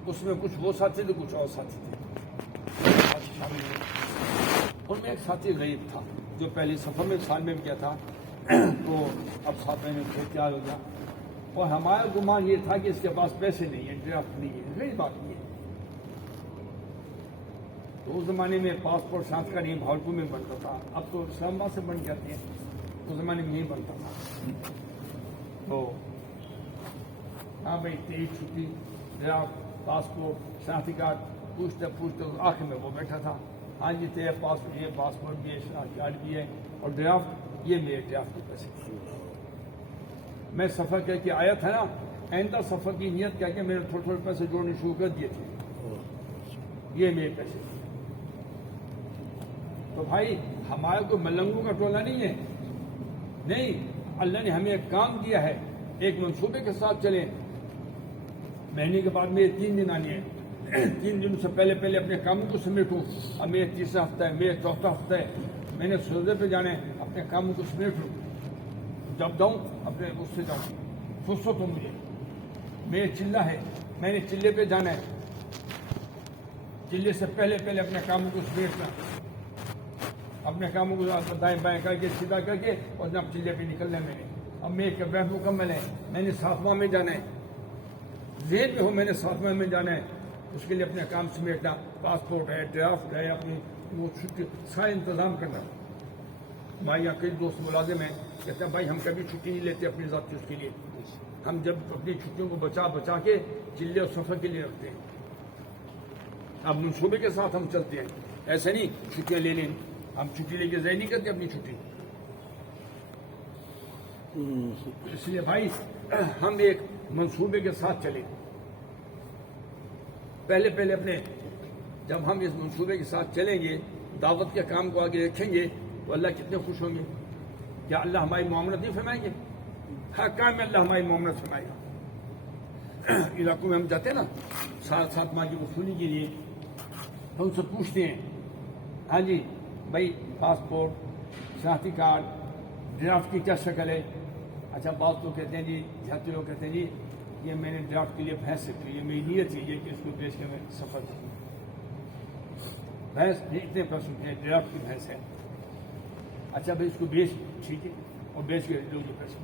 اس میں کچھ وہ ساتھی تھے، کچھ اور ساتھی تھے شامل ہوئے. ان میں ایک ساتھی غریب تھا جو پہلے سفر میں سال میں بھی کیا تھا، تو اب 7 مہینے پھر تیار ہو گیا. اور ہمارا گمان یہ تھا کہ اس کے پاس پیسے نہیں ہیں، ڈرافٹ نہیں ہے. غریب آدمی ہے. تو اس زمانے میں پاسپورٹ شانس کا نہیں بھاولپور میں بنتا تھا، اب تو اسلام آباد سے بن جاتے ہیں، اس زمانے میں نہیں بنتا تھا. تو ہاں بھائی 23 چھٹی، ڈرافٹ، پاسپورٹ، شناختی کارڈ پوچھتے پوچھتے آخر میں وہ بیٹھا تھا. ہاں جی تیرے پاس یہ پاسپورٹ بھی ہے، شناختی کارڈ بھی ہے، اور ڈرافٹ، یہ میرے ڈرافٹ کے پیسے. میں سفر کر کے آیا تھا نا، آئندہ سفر کی نیت کر کے میں نے تھوڑے تھوڑے پیسے جوڑنے شروع کر دیے تھے. یہ میرے پیسے. تو بھائی ہمارا کوئی ملنگوں کا ٹولہ نہیں ہے، نہیں. اللہ نے ہمیں ایک کام دیا ہے، ایک منصوبے کے ساتھ چلیں. مہینے کے بعد میرے 3 دن آنے ہیں، 3 دن سے پہلے پہلے اپنے کاموں کو سمیٹوں. اب میرے 3را ہفتہ ہے، میرے 4تھا ہفتہ ہے، میں نے سوزے پہ جانا ہے، اپنے کاموں کو سمیٹ لوں. جب جاؤں اپنے اس سے جاؤں، فرصت ہو مجھے. میرے چلہ ہے، میں نے چلے پہ جانا ہے، چلے سے پہلے پہلے اپنے کاموں کو سمیٹنا، اپنے کاموں کو دائیں بائیں کر کے سیدھا کر کے اور جب چلے پہ نکلنا ہے. میں نے اب میرے کیبنٹ مکمل ہے، میں نے 7واں میں جانا ہے. ذہن میں ہو میں نے 7واں میں جانا ہے، اس کے لیے اپنے کام سمیٹنا، پاسپورٹ ہے، ڈرافٹ ہے، اپنی وہ چھٹی سارا انتظام کرنا. بھائی یہاں کئی دوست ملازم ہیں، کہتے ہیں بھائی ہم کبھی چھٹی نہیں لیتے اپنی ذاتی اس کے لیے. ہم جب اپنی چھٹیوں کو بچا بچا کے چلے اور سفر کے لیے رکھتے ہیں. اب منصوبے کے ساتھ ہم چلتے ہیں، ایسے نہیں چھٹیاں لے لیں. ہم چھٹی لے کے ضائع نہیں کرتے اپنی چھٹی. اس لیے بھائی ہم ایک منصوبے کے ساتھ چلیں. پہلے پہلے اپنے جب ہم اس منصوبے کے ساتھ چلیں گے، دعوت کے کام کو آگے رکھیں گے، تو اللہ کتنے خوش ہوں گے. کیا اللہ ہماری معاملت نہیں فرمائیں گے؟ ہر کام میں اللہ ہماری معاملت فرمائے گا. علاقوں میں ہم جاتے ہیں نا 7 ماہ کی وصولی کے لیے، تو ان سے پوچھتے ہیں ہاں جی بھائی پاسپورٹ، شناختی کارڈ، ڈرافٹ کی کیا شکل ہے؟ اچھا بعض لوگ کہتے ہیں جی، جاتے لوگ کہتے ہیں جی یہ میں نے ڈرافٹ کے لیے بھینس رکھی ہے، یہ میری نیت ہے کہ اس کو بیچ کے میں سفر کروں. بھینس اتنے پیسوں کے ڈرافٹ کی بھینس ہے. اچھا بھائی اس کو بیچ، ٹھیک ہے، اور بیچ کے لوگ پیسے.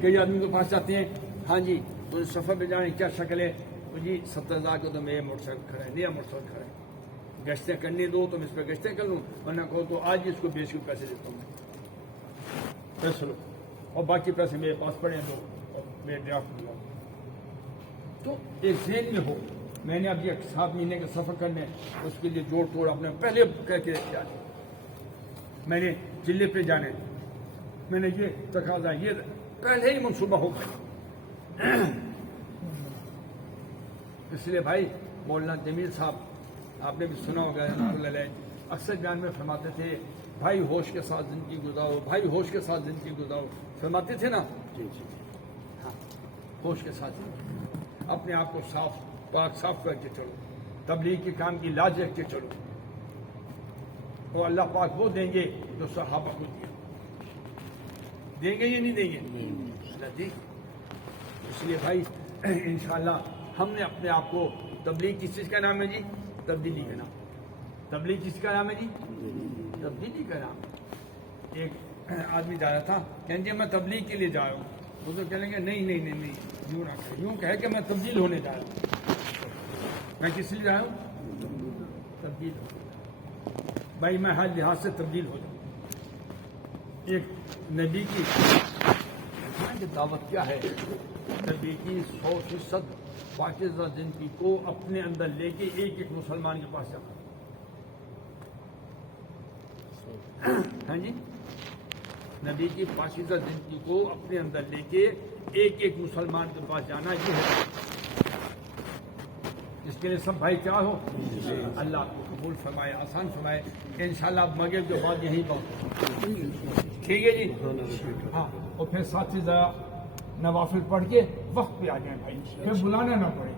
کئی آدمی کے پاس جاتے ہیں ہاں جی تو سفر پہ جانے کیا شکل ہے؟ تو جی 70,000 کا تو میرے موٹر سائیکل کھڑا ہے، نیا موٹر سائیکل کھڑا ہے، گشتیں کرنے دو تو میں اس پہ گشتیں کر لوں، ورنہ کہو تو آج ہی اس کو بیچ کے پیسے دیتا ہوں. پیسے لو اور باقی پیسے میرے پاس پڑے دو اور میرے ڈرافٹ دیا. تو ایک ذہن میں ہو میں نے اب یہ 7 مہینے کا سفر کرنے، اس کے لیے جوڑ توڑ اپنے پہلے کہہ کے کیا میں نے چلے پہ جانے، میں نے یہ تقاضا، یہ پہلے ہی منصوبہ ہو گیا. اس لیے بھائی مولانا جمیل صاحب آپ نے بھی سنا ہوگا رحمۃ اللہ علیہ، اکثر بیان میں فرماتے تھے بھائی ہوش کے ساتھ زندگی گزارو، بھائی ہوش کے ساتھ زندگی گزارو. فرماتے تھے نا؟ جی جی ہاں، ہوش کے ساتھ اپنے آپ کو صاف پاک صاف کر کے چلو، تبلیغ کے کام کی لاج رکھ کے چلو، اور اللہ پاک وہ دیں گے جو صحابہ کو دیا. دیں گے یا نہیں دیں گے؟ اللہ دیں گے. اس لیے بھائی انشاءاللہ ہم نے اپنے آپ کو، تبلیغ کس چیز کا نام ہے جی؟ تبدیلی کا نام. تبلیغ کس کا نام ہے جی؟ تبدیلی کا نام. ایک آدمی جا رہا تھا، کہیں گے میں تبلیغ کے لیے جا رہا ہوں. وہ تو کہیں گے نہیں نہیں نہیں نہیں، یوں نہ کہ یوں کہے کہ میں تبدیل ہونے جا رہا ہوں. میں کس لیے جا رہا ہوں؟ تبدیل ہو. بھائی میں ہر لحاظ سے تبدیل ہو جاؤں. ایک نبی کی دعوت کیا ہے؟ نبی کی 100% پاکیزہ زندگی کو اپنے اندر لے کے ایک ایک مسلمان کے پاس جانا. ہاں جی نبی کی پاکیزہ زندگی کو اپنے اندر لے کے ایک ایک مسلمان کے پاس جانا یہ ہے اس کے لیے سب بھائی چار ہو اللہ آپ کو قبول فرمائے آسان فرمائے انشاءاللہ اب مغرب کے بعد یہیں بہت ٹھیک ہے جی ہاں اور پھر ساتھ ہی ذرا نوافل پڑھ کے وقت پہ آ جائیں بھائی پھر بلانا نہ پڑے